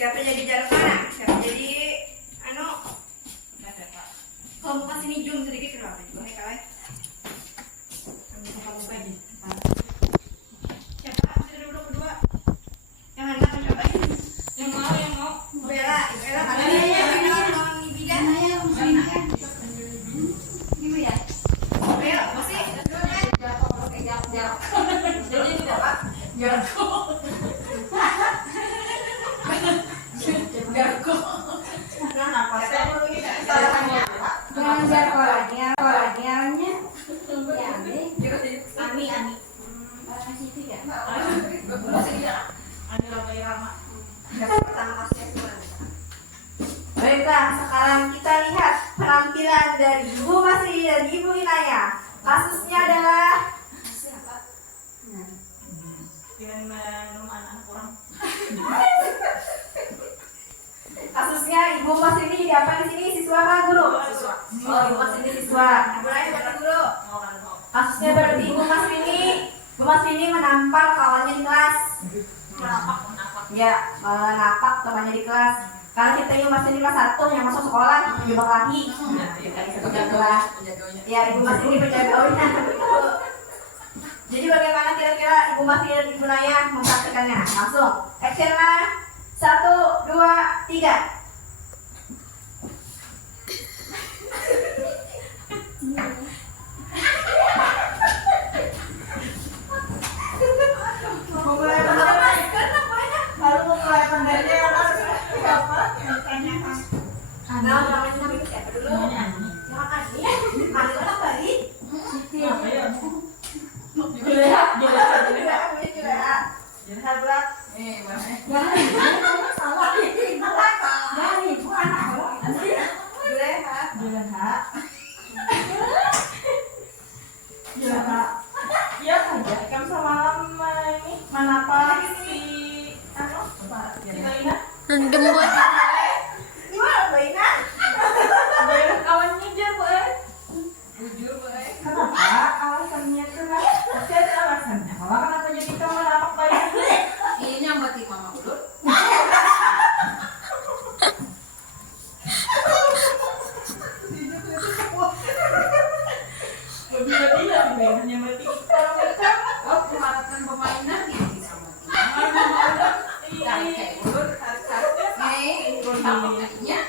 Siapa jadi jarak mana? Siapa jadi anu? Kamu kasih nih zoom sedikit kenapa? Boleh kali? Kamu bagi. Siapa? Kita duduk berdua. Yang mana kan siapa? Yang mau. Bella, Bella mana ya? Lawan bidan. Ibu ya. Ayo, masih. Jadi tidak. Garko. Garko. Kenapa sih? Jangan jarkolannya, kolannya. Ya, Ami. Siti ya. Baiklah, sekarang kita lihat penampilan dari Ibu Masri dan Ibu Inaya. Kasusnya adalah Ibu Masri ini jadi apa di sini? Siswa kah guru? Siswa. Oh, Ibu Masri ini siswa. Ibu Inaya berarti guru. Kasusnya berarti Ibu Masri ini menampar kawannya di kelas. Ya, menapak temannya di kelas. Karena kita ini masih di kelas 1 yang masuk sekolah, jebak lagi. Kelas. Ya, Ibu Masri ini penjaganya. Jadi bagaimana kira-kira Ibu Masri dan Ibu Naya mempraktikannya? Langsung, action lah. 1, 2, 3. Nah, namanya siapa dulu? Nama Ani. Ani mana tadi? Siti. Apa ya? Juleha. Juleha berat. Salah. Dari bukan aku. Juleha. Ya saja. Kamu semalam ini menapa si Baina? Gembur. Gimana Baina? Kawannya dia, Bu. Jujur, boleh. Kenapa alasannya itu kan? Pasti ada alasannya. Kalau kenapa jadi kamu menapak Baina? Ini nyambat di mama dulu. Berarti ya Bainanya mati. Oh, mengharapkan pemainan dia bisa mati. Tarik kayak ulur, tarik. Apa kayaknya?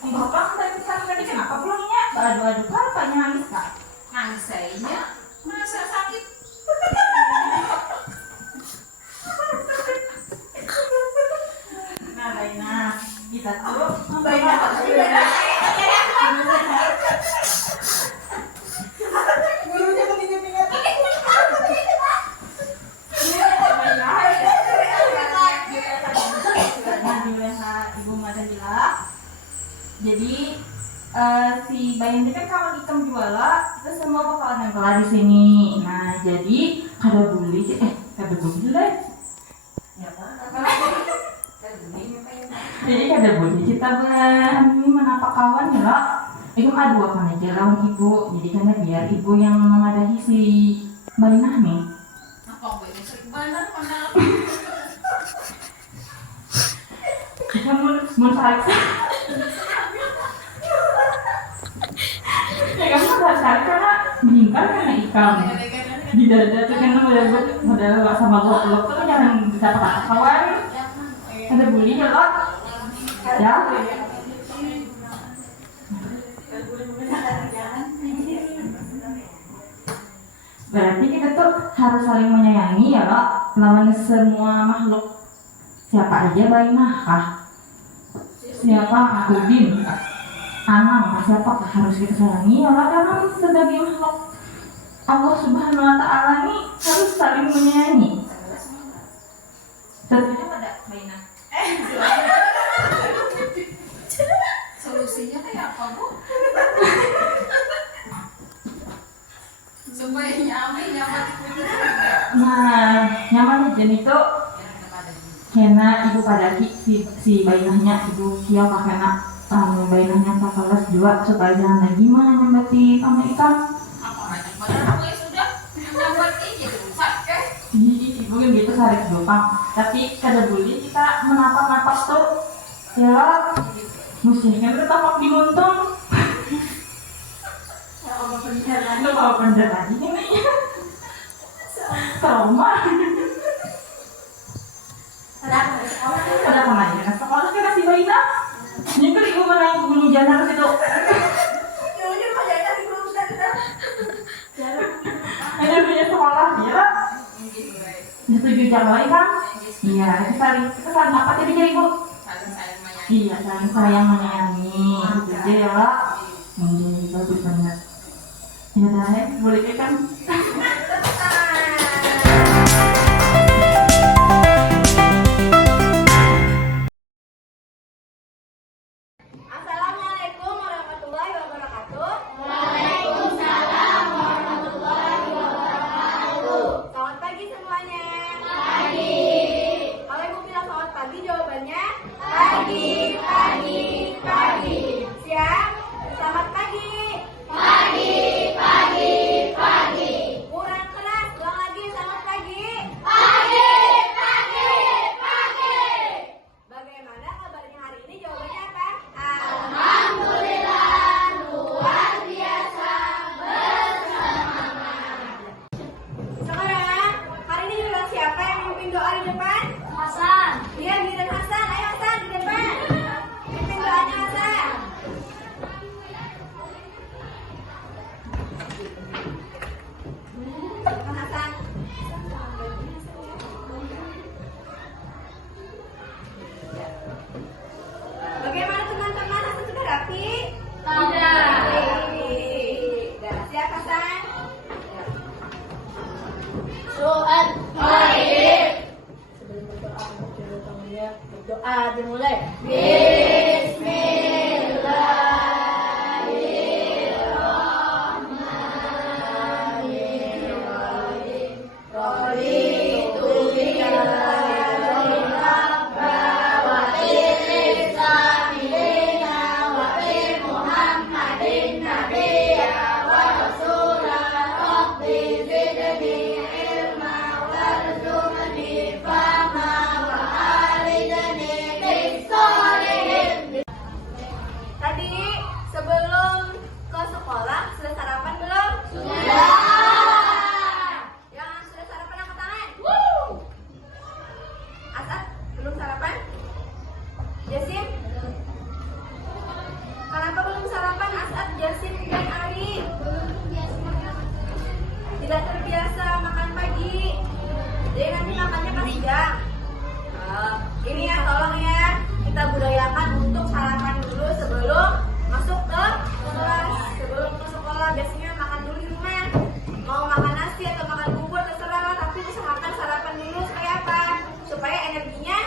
Bapak tadi tadi kenapa pulangnya? Aduh, bapaknya nangis kak. Nangis sayanya. Masa sakit? Nah, Baina, kita tuh Baina. gurunya mengingat-ingat. Juleha, Ibu Madahila. Jadi si Bayan itu kan kalau ikam juala, kita semua bakalan nengkelah di sini. Nah, jadi kada bully lah. Ya apa? Jadi kada bully kita ini menapak kawan ya lah. Ikam adu akan aja lawan ibu. Jadi karena biar ibu yang memadahi si Bainah nih. Apa gue ini sering benar mana? Kita mau tarik. Ya kamu harus tarik karena meninggal karena ikam. Di dada tuh kan modal sama golok tuh jangan bisa pakai kawan. Ada bully ya lo. Ya. Berarti kita tuh harus saling menyayangi ya lo, lawan semua makhluk. Siapa aja Bainah kah? Siapa Udin? Anang, siapa harus kita sayangi ya lo, karena sebagai makhluk Allah Subhanahu Wa Taala ini harus saling menyayangi. Setuju pada Bainah? Solusinya kayak apa, Bu? Supaya nyaman. Nah, nyaman jadi itu kena ibu pada si Bainahnya ibu kia kakena Bainahnya ke kelas 2 supaya jangan lagi mah nyambati sama ikan. Apa banyak benar aku ya sudah nyambat ini rusak kan? Ibu kan gitu sarik dopang. Tapi kada boleh kita menapak-napak tuh ya musuhnya bertapak di muntung. Itu bawa benda lagi nih. Trauma. Ada apa lagi? Kan sekolah kan si Baina. Ini kan ibu mana yang gunung jalan situ. Ada punya sekolah ya. Setuju Jawa kan? Iya, kita saling apa tadi jadi ibu? Iya, saling sayang menyayangi. Gitu aja ya, Wak. Bagus banget. Ya udah, boleh kan? Assalamualaikum warahmatullahi wabarakatuh. Selamat pagi semuanya. Pagi. Kalau ibu bilang selamat pagi, jawabannya pagi. Siap? Selamat pagi. Kurang keras, ulang lagi. Selamat pagi. Bagaimana kabarnya hari ini? Jawabannya apa? Alhamdulillah, luar biasa, bersemangat. Sekarang, hari ini giliran siapa yang memimpin doa di depan? Hasan. Iya, giliran Hasan. Ayo Hasan, di depan. Pimpin doanya Hasan. Silakan Hasan. Bagaimana teman-teman? Hasan sudah rapi? Tidak. Siap Hasan? Sebelum berdoa, coba tangannya berdoa dimulai. Tadi sebelum ke sekolah sudah sarapan belum? Sudah. Yang sudah sarapan angkat tangan. Asad belum sarapan? Jasim? Kenapa belum sarapan Asad, Jasim dan Ari? Tidak terbiasa makan pagi. Jadi nanti makannya pas siang. Ini ya, tolong ya, kita budayakan untuk sarapan dulu sebelum masuk ke kelas. Sebelum ke sekolah biasanya makan dulu di rumah. Mau makan nasi atau makan bubur terserah, tapi usahakan sarapan dulu supaya apa? Supaya energinya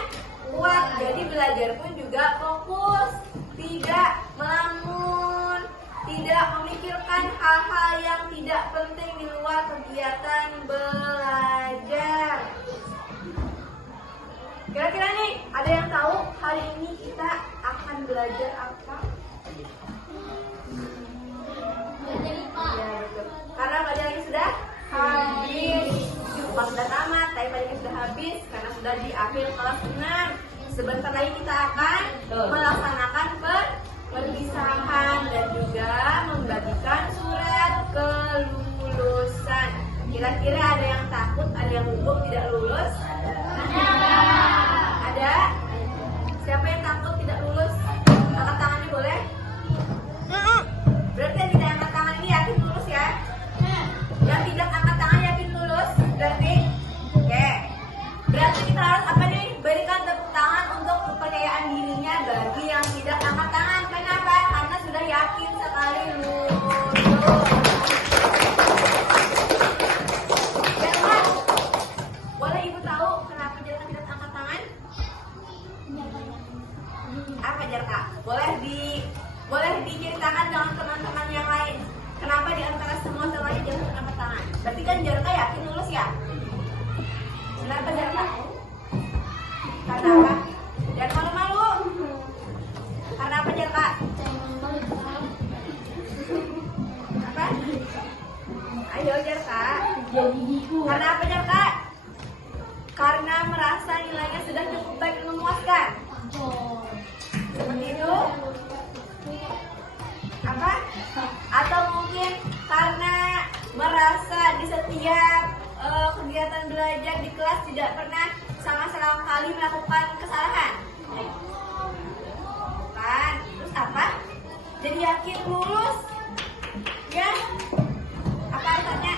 kuat. Jadi belajar pun juga fokus, tidak melamun, tidak memikirkan hal-hal yang tidak penting di luar kegiatan belajar. Kira-kira nih, ada yang tahu hari ini kita akan belajar apa? Ya, betul. Karena pelajarannya sudah habis. Bukan sudah tamat, tapi pelajarannya sudah habis karena sudah di akhir kelas 6. Sebentar lagi kita akan melaksanakan perpisahan dan juga membagikan surat kelulusan. Kira-kira ada yang takut, ada yang gugup tidak lulus? Ada? Siapa yang takut tidak lulus? Angkat tangannya boleh? Berarti yang tidak angkat tangan ini yakin lulus ya? Yang tidak angkat tangan yakin lulus? Berarti? Oke. Berarti kita harus apa nih? Berikan tepuk tangan untuk kepercayaan dirinya bagi yang tidak angkat tangan. Kenapa? Karena sudah yakin sekali lulus. Boleh ibu tahu kenapa Jarka tidak angkat tangan? Apa Jarka? Boleh diceritakan dengan teman-teman yang lain. Kenapa di antara semua temannya Jarka angkat tangan? Berarti kan Jarka yakin lulus ya? Kenapa Jarka? Karena apa? Jangan malu-malu. Karena apa Jarka? Apa? Ayo Jarka. Karena apa Jarka? Karena merasa nilainya sudah cukup baik dan memuaskan. Seperti itu? Apa? Atau mungkin karena merasa di setiap kegiatan belajar di kelas tidak pernah sama sekali melakukan kesalahan. Bukan. Terus apa? Jadi yakin lulus? Ya? Apa alasannya?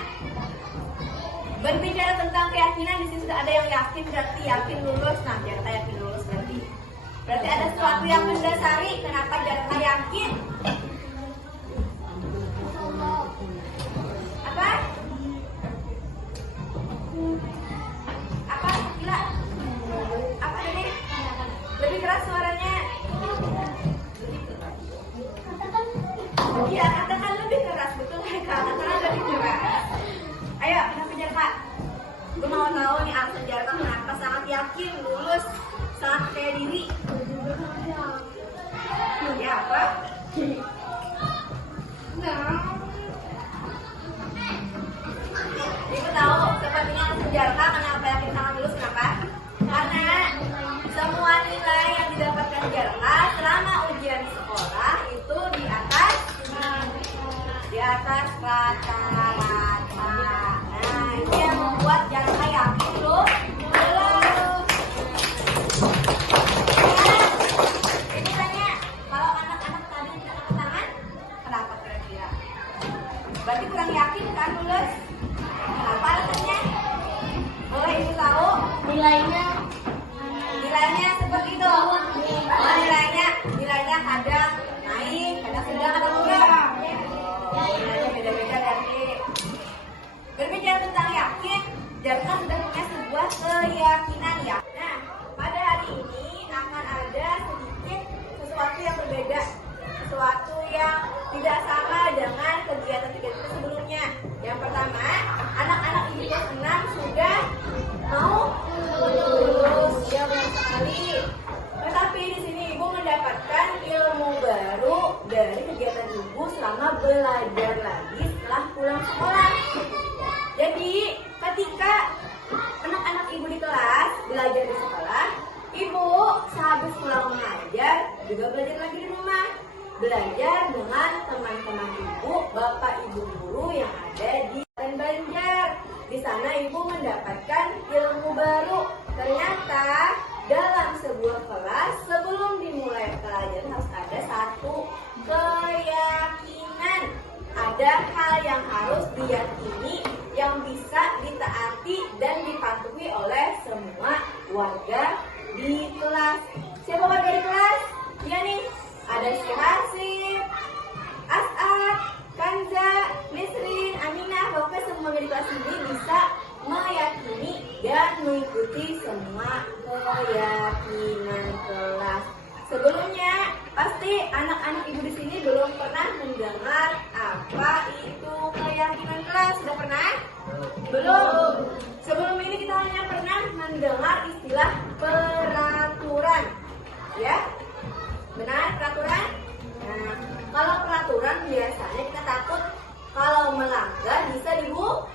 Berbicara tentang keyakinan, di sini sudah ada yang yakin, berarti yakin lulus. Nah, Jarka yakin lulus berarti ada sesuatu yang mendasari kenapa Jarka yakin. Apa? Apa? Gila? Apa ini? Lebih keras suaranya. Iya, katakan lebih keras, betul Haikal, katakan lebih keras. Ayo, kenapa Jarka? Gue mau tahu nih alasan Jarka kenapa sangat yakin lulus, sangat percaya diri. Ya apa? Ibu tahu sepertinya alasan Jarka kenapa yakin sangat lulus, kenapa? Karena semua nilai yang didapatkan Jarka selama ujian di sekolah itu di atas rata-rata. Nah, itu yang membuat Jarka yakin loh. Ini tanya, kalau anak-anak tadi tidak angkat tangan, kenapa kira-kira? Berarti kurang yakin kan lulus? Apa alasannya? Boleh ibu tahu? Nilainya seperti itu. Oh, nilainya kadang naik, kadang sedang, kadang turun. Nilainya beda-beda berarti. Berbicara tentang yakin, Jarka sudah punya sebuah keyakinan ya. Nah, pada hari ini akan ada sedikit sesuatu yang berbeda, sesuatu yang tidak sama dengan kegiatan-kegiatan sebelumnya. Yang pertama, anak-anak ibu kelas 6 sudah mau lulus, ya benar sekali. Tetapi di sini ibu mendapatkan ilmu baru dari kegiatan ibu selama belajar lagi setelah pulang sekolah. Jadi ketika anak-anak ibu di kelas belajar di sekolah, ibu sehabis pulang mengajar juga belajar lagi di rumah. Belajar dengan teman-teman ibu, bapak ibu guru yang ada di Banjar. Di sana ibu mendapatkan ilmu baru. Ternyata dalam sebuah kelas sebelum dimulai pelajaran harus ada satu keyakinan. Ada hal yang harus diyakini yang bisa ditaati dan dipatuhi oleh semua warga di kelas. Siapa warga di kelas? Iya nih, ada si Hasib, As'ad, Kanza, Nisrin, Aminah. Pokoknya semua di kelas ini bisa meyakini dan mengikuti semua keyakinan kelas. Sebelumnya pasti anak-anak ibu di sini belum pernah mendengar apa itu keyakinan kelas. Sudah pernah? Belum. Sebelum ini kita hanya pernah mendengar istilah peraturan. Ya? Benar, peraturan? Nah, kalau peraturan biasanya kita takut kalau melanggar bisa dihukum.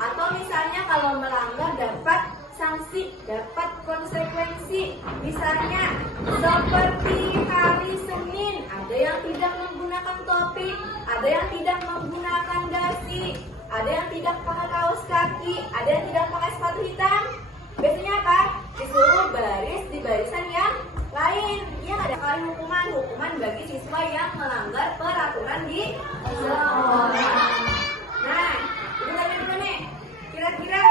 Atau misalnya kalau melanggar dapat sanksi, dapat konsekuensi. Misalnya seperti hari Senin, ada yang tidak menggunakan topi, ada yang tidak menggunakan dasi, ada yang tidak pakai kaos kaki, ada yang tidak pakai sepatu hitam. Biasanya apa? Disuruh baris di barisan yang lain. Yang ada kali hukuman bagi siswa yang melanggar peraturan di sekolah. Nah, itu tanya dulu nih. Kira-kira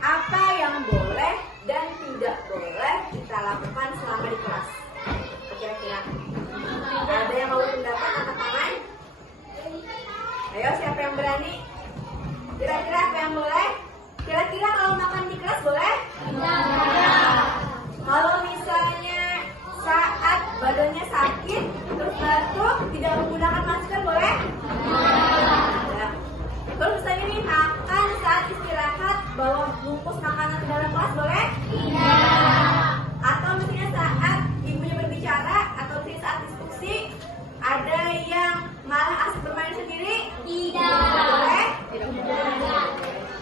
apa yang boleh dan tidak boleh kita lakukan selama di kelas? Kira-kira ada yang mau pendapat, angkat tangan? Ayo, siapa yang berani? Kira-kira apa yang boleh? Kira-kira kalau makan di kelas boleh? Tidak. Kalau misalnya saat badannya sakit terus batuk tidak menggunakan masker boleh? Tidak. Terus misalnya nih makan saat istirahat bawa bungkus makanan ke dalam kelas boleh? Tidak. Atau misalnya saat ibunya berbicara atau saat diskusi ada yang malah asik bermain sendiri? Tidak. Boleh? Tidak.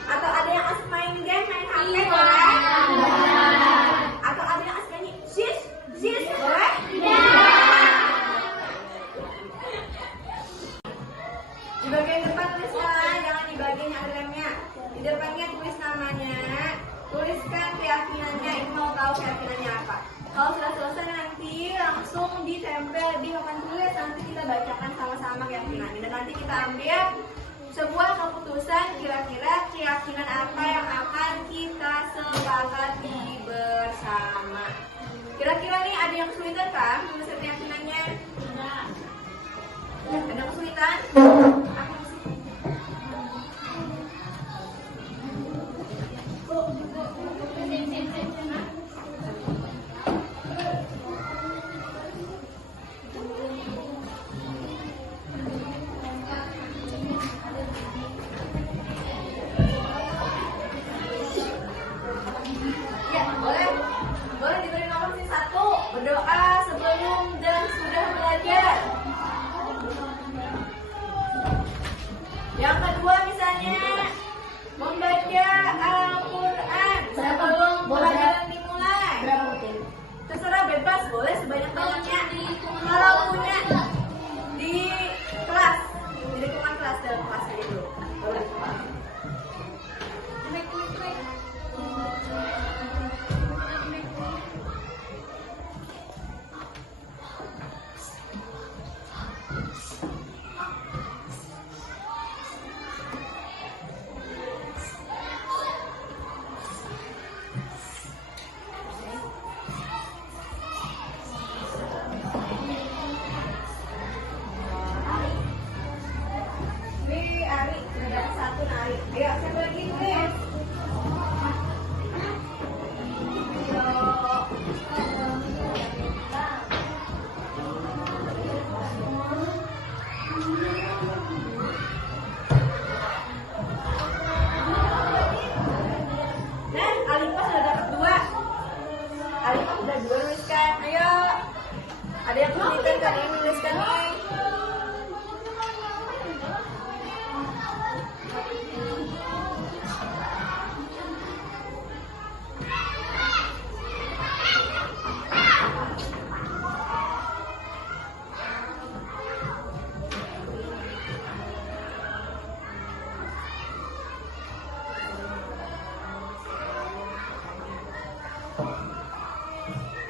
Atau ada yang asik main game, main HP boleh? Tidak. Atau ada yang asik nyanyi sis boleh? Tidak. Di bagian depan tuliskan, jangan di bagian yang ada lemnya. Di depannya tulis namanya, tuliskan keyakinannya. Ibu mau tahu keyakinannya apa. Kalau sudah selesai nanti langsung ditempel di papan tulis. Nanti kita bacakan sama-sama keyakinannya. Dan nanti kita ambil sebuah keputusan kira-kira keyakinan apa yang akan kita sepakati bersama. Kira-kira nih ada yang kesulitan kan menulis keyakinannya? Ada kesulitan? Ya, boleh diberi nomor sih 1. Berdoa sebelum dan sudah belajar. Yang kedua misalnya membaca Al-Quran sebelum pelajaran dimulai. Terserah, bebas, boleh sebanyak-banyaknya. Kalau punya di kelas, di lingkungan kelas, dalam kelas dulu. Boleh. Wih, Ari, sudah dapat 1 Ari. Ayo, siapa lagi tulis? Dan Alifa sudah dapat 2. Alifa sudah 2 nuliskan. Ayo. Ada yang kesulitan kan yang nuliskan nih?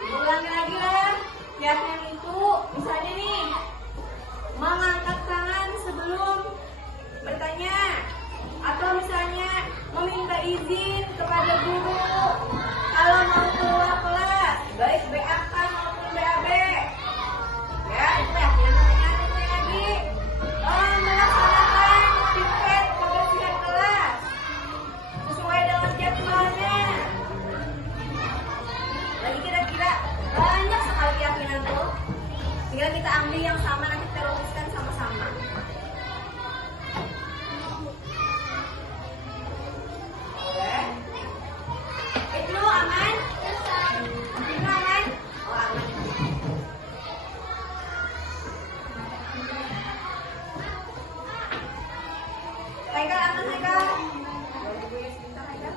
Ulangi lagi lah. Keyakinan itu misalnya nih mengangkat tangan sebelum bertanya, atau misalnya meminta izin kepada guru kalau mau keluar kelas, baik BAK maupun BAB. Ya, itu keyakinan namanya. Itu lagi melaksanakan piket kebersihan kelas sesuai dengan jadwalnya. Lagi kira-kira banyak sekali keyakinan tuh. Tinggal kita ambil yang sama, nanti kita rumuskan sama-sama. Boleh? Itu aman? Itu aman? Oh, aman. Haikal aman, Haikal? Boleh gue sebentar, Haikal?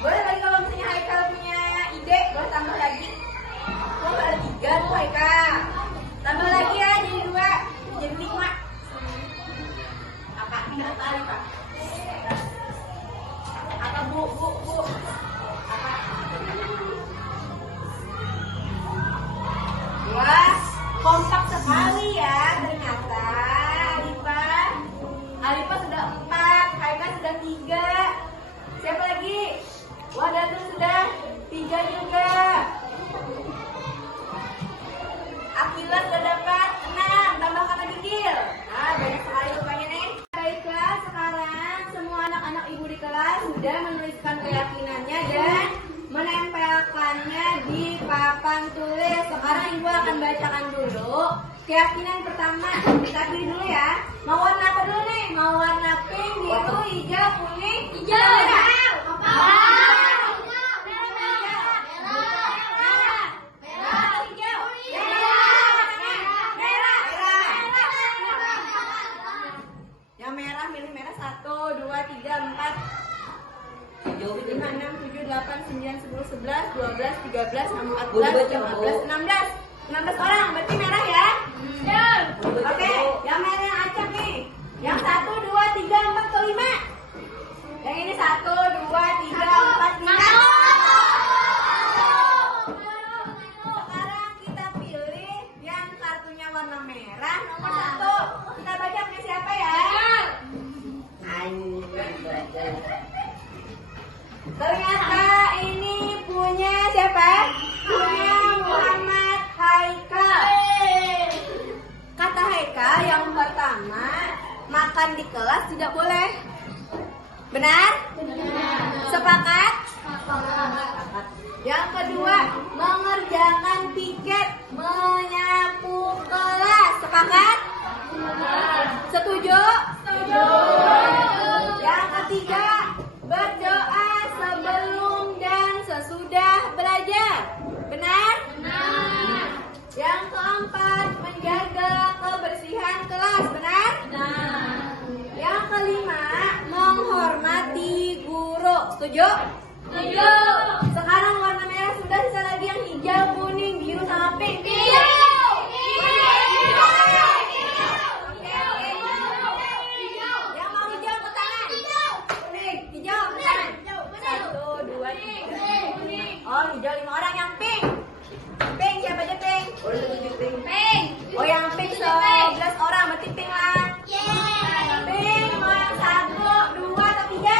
Boleh lagi kalau misalnya Haikal punya ide, boleh tambah lagi. Oh, ada 3 tuh Haikal. Tambah lagi ya, jadi 2, jadi 5. Apa? Nggak tahu Pak. Apa bu? Apa? Wah, kompak sekali ya ternyata. Alifa sudah 4, Haikal sudah 3. Siapa lagi? Wah, Datul sudah 3 juga. Akila sudah dapat 6, tambahkan lagi Gil. Nah, banyak sekali rupanya nih. Baiklah, sekarang semua anak-anak ibu di kelas sudah menuliskan keyakinannya dan menempelkannya di papan tulis. Sekarang ibu akan bacakan dulu keyakinan pertama. Kita pilih dulu ya. Mau warna apa dulu nih? Mau warna pink, biru, hijau, kuning, merah. Yang merah, milih merah. 1, 2, 3, 4, 5, 6, 7, 8, 9, 10, 11, 12, 13, 14, 15, 16. 16 orang, berarti merah ya? Oke, yang merah yang acak nih. Yang 1, 2, 3, 4, ke 5. Yang ini 1, 2, 3, 4, 5. Sekarang kita pilih yang kartunya warna merah nomor 1. Kita makan di kelas tidak boleh. Benar? Sepakat? Yang kedua, mengerjakan piket, menyapu kelas. Sepakat? Setuju? Yang ketiga, berdoa sebelum dan sesudah belajar. Benar? Yang keempat, menjaga kebersihan kelas. Benar? Yang kelima, menghormati guru. Setuju? Sekarang warna merah sudah, sisa lagi yang hijau, kuning, biru, sama pink. Yang mau hijau ke tangan. Kuning, hijau ke tangan. 1, 2, 3. Oh, hijau 5 orang. Yang pink. Pink, siapa aja pink? Oh, yang pink 11 orang, berarti pink lah. Pink, mau yang 1, 2, atau 3?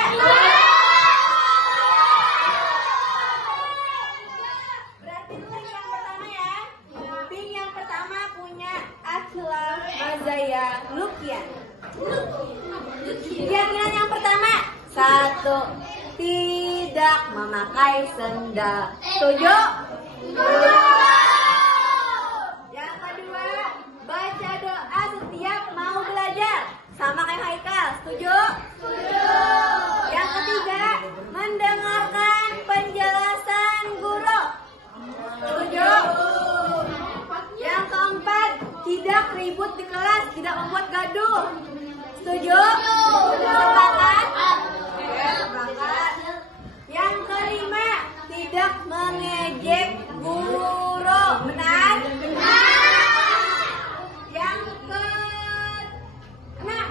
Berarti pink yang pertama ya. Pink yang pertama punya Akila Mazaya Lukian. Keyakinan yang pertama, 1, tidak memakai sendal. Setuju? Yang kedua, baca doa setiap mau belajar. Sama kayak Haikal. Setuju? Yang ketiga, mendengarkan penjelasan guru. Setuju? Yang keempat, tidak ribut di kelas, tidak membuat gaduh. Setuju? Sepakat? Sepakat. Yang kelima, tidak mengejek guru. Benar? Yang keenam,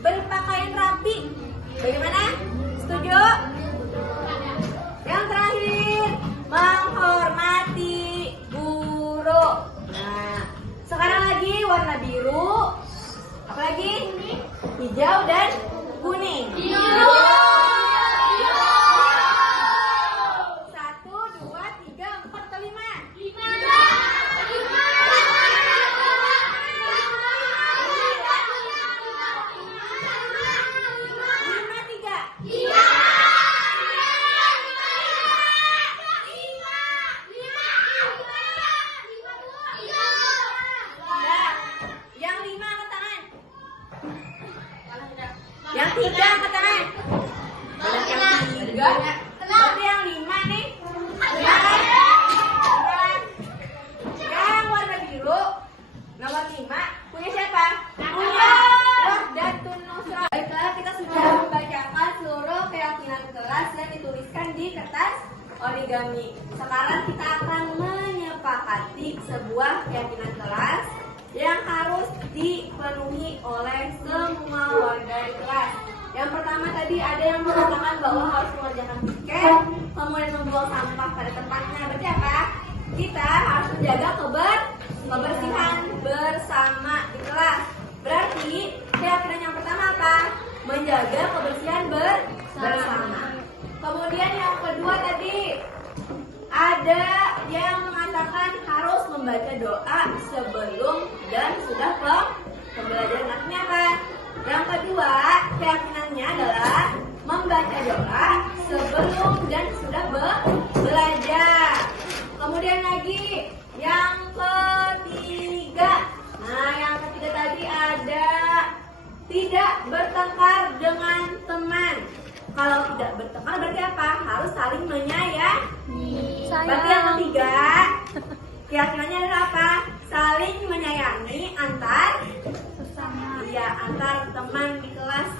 berpakaian rapi. Bagaimana? Setuju? Yang terakhir, menghormati guru. Nah, sekarang lagi warna biru. Apa lagi? Hijau dan kuning. 1, 2, 3, 4, atau 5? 3 angkat tangan. Berarti yang 5 nih. Yang warna biru nomor 5 punya siapa? Punya Wahdatun Nusra. Baiklah, kita sudah membacakan seluruh keyakinan kelas yang dituliskan di kertas origami. Sekarang kita akan menyepakati sebuah keyakinan kelas yang harus dipenuhi oleh semua warga di kelas. Yang pertama tadi ada yang mengatakan bahwa harus mengerjakan piket, kemudian membuang sampah pada tempatnya. Berarti apa? Kita harus menjaga kebersihan bersama di kelas. Berarti keyakinan yang pertama apa? Menjaga kebersihan bersama. Kemudian yang kedua tadi ada yang mengatakan harus membaca doa sebelum dan sudah pembelajaran. Artinya apa? Yang kedua, keyakinannya adalah membaca doa sebelum dan sudah belajar. Kemudian lagi yang ketiga. Nah, yang ketiga tadi ada tidak bertengkar dengan teman. Kalau tidak bertengkar berarti apa? Harus saling menyayangi. Berarti yang ketiga, keyakinannya adalah apa? Saling menyayangi antar teman di kelas.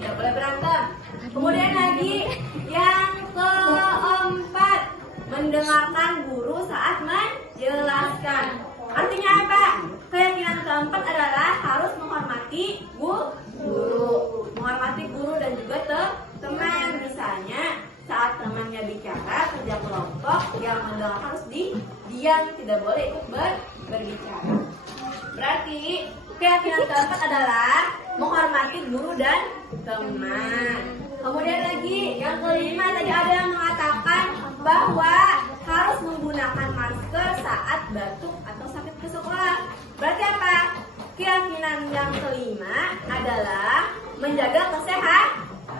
Tidak boleh berantem. Kemudian lagi yang keempat, mendengarkan guru saat menjelaskan. Artinya apa? Keyakinan keempat adalah harus menghormati guru, menghormati guru dan juga teman. Misalnya saat temannya bicara kerja kelompok, yang mendengar harus diam, tidak boleh ikut berbicara. Berarti keyakinan keempat adalah menghormati guru dan teman. Kemudian lagi yang kelima tadi ada yang mengatakan bahwa harus menggunakan masker saat batuk atau sakit ke sekolah. Berarti apa? Keyakinan Dan yang kelima adalah menjaga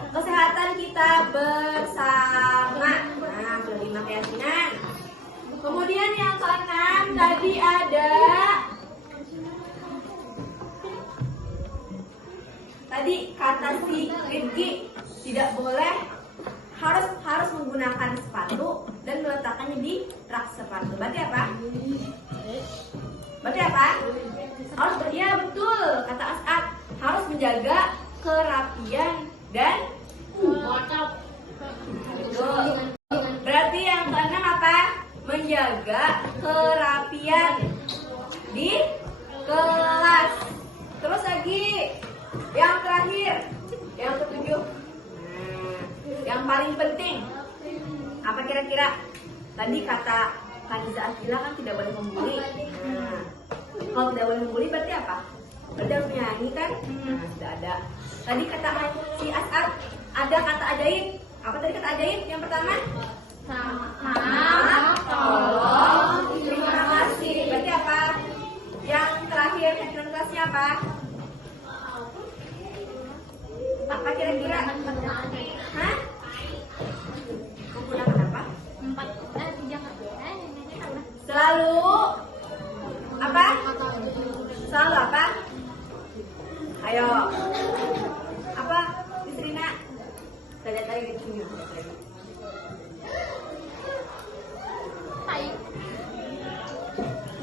kesehatan kita bersama. Nah, kelima keyakinan. Kemudian yang keenam tadi ada kata si Rifki tidak boleh harus menggunakan sepatu dan meletakkannya di rak sepatu. Berarti apa? Harus ya betul kata As'ad, harus menjaga kerapian dan betul. Berarti yang keenam apa? Menjaga kerapian di kelas. Terus lagi yang terakhir, yang ketujuh, yang paling penting apa kira-kira? Tadi kata Kaniza Akila kan tidak boleh membuli. Kalau tidak boleh membuli berarti apa? Berarti harus menyanyi kan? Sudah ada. Tadi kata si As'ad ada kata ajaib. Apa tadi kata ajaib? Yang pertama? Tolong, terima kasih. Berarti apa? Yang terakhir terima kasihnya apa? Apa kira-kira? Hah? Menggunakan apa? Selalu apa? Selalu apa? Ayo. Apa? Bisrina. Saya lihat tadi di sini.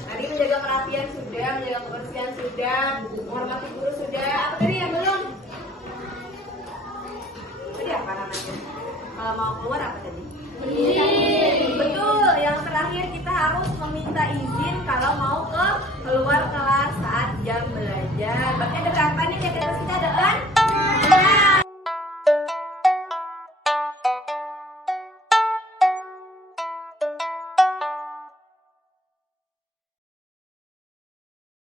Tadi menjaga kerapian sudah, menjaga kebersihan sudah, menghormati guru sudah. Apa tadi yang belum? Tadi apa namanya? Kalau mau keluar apa tadi?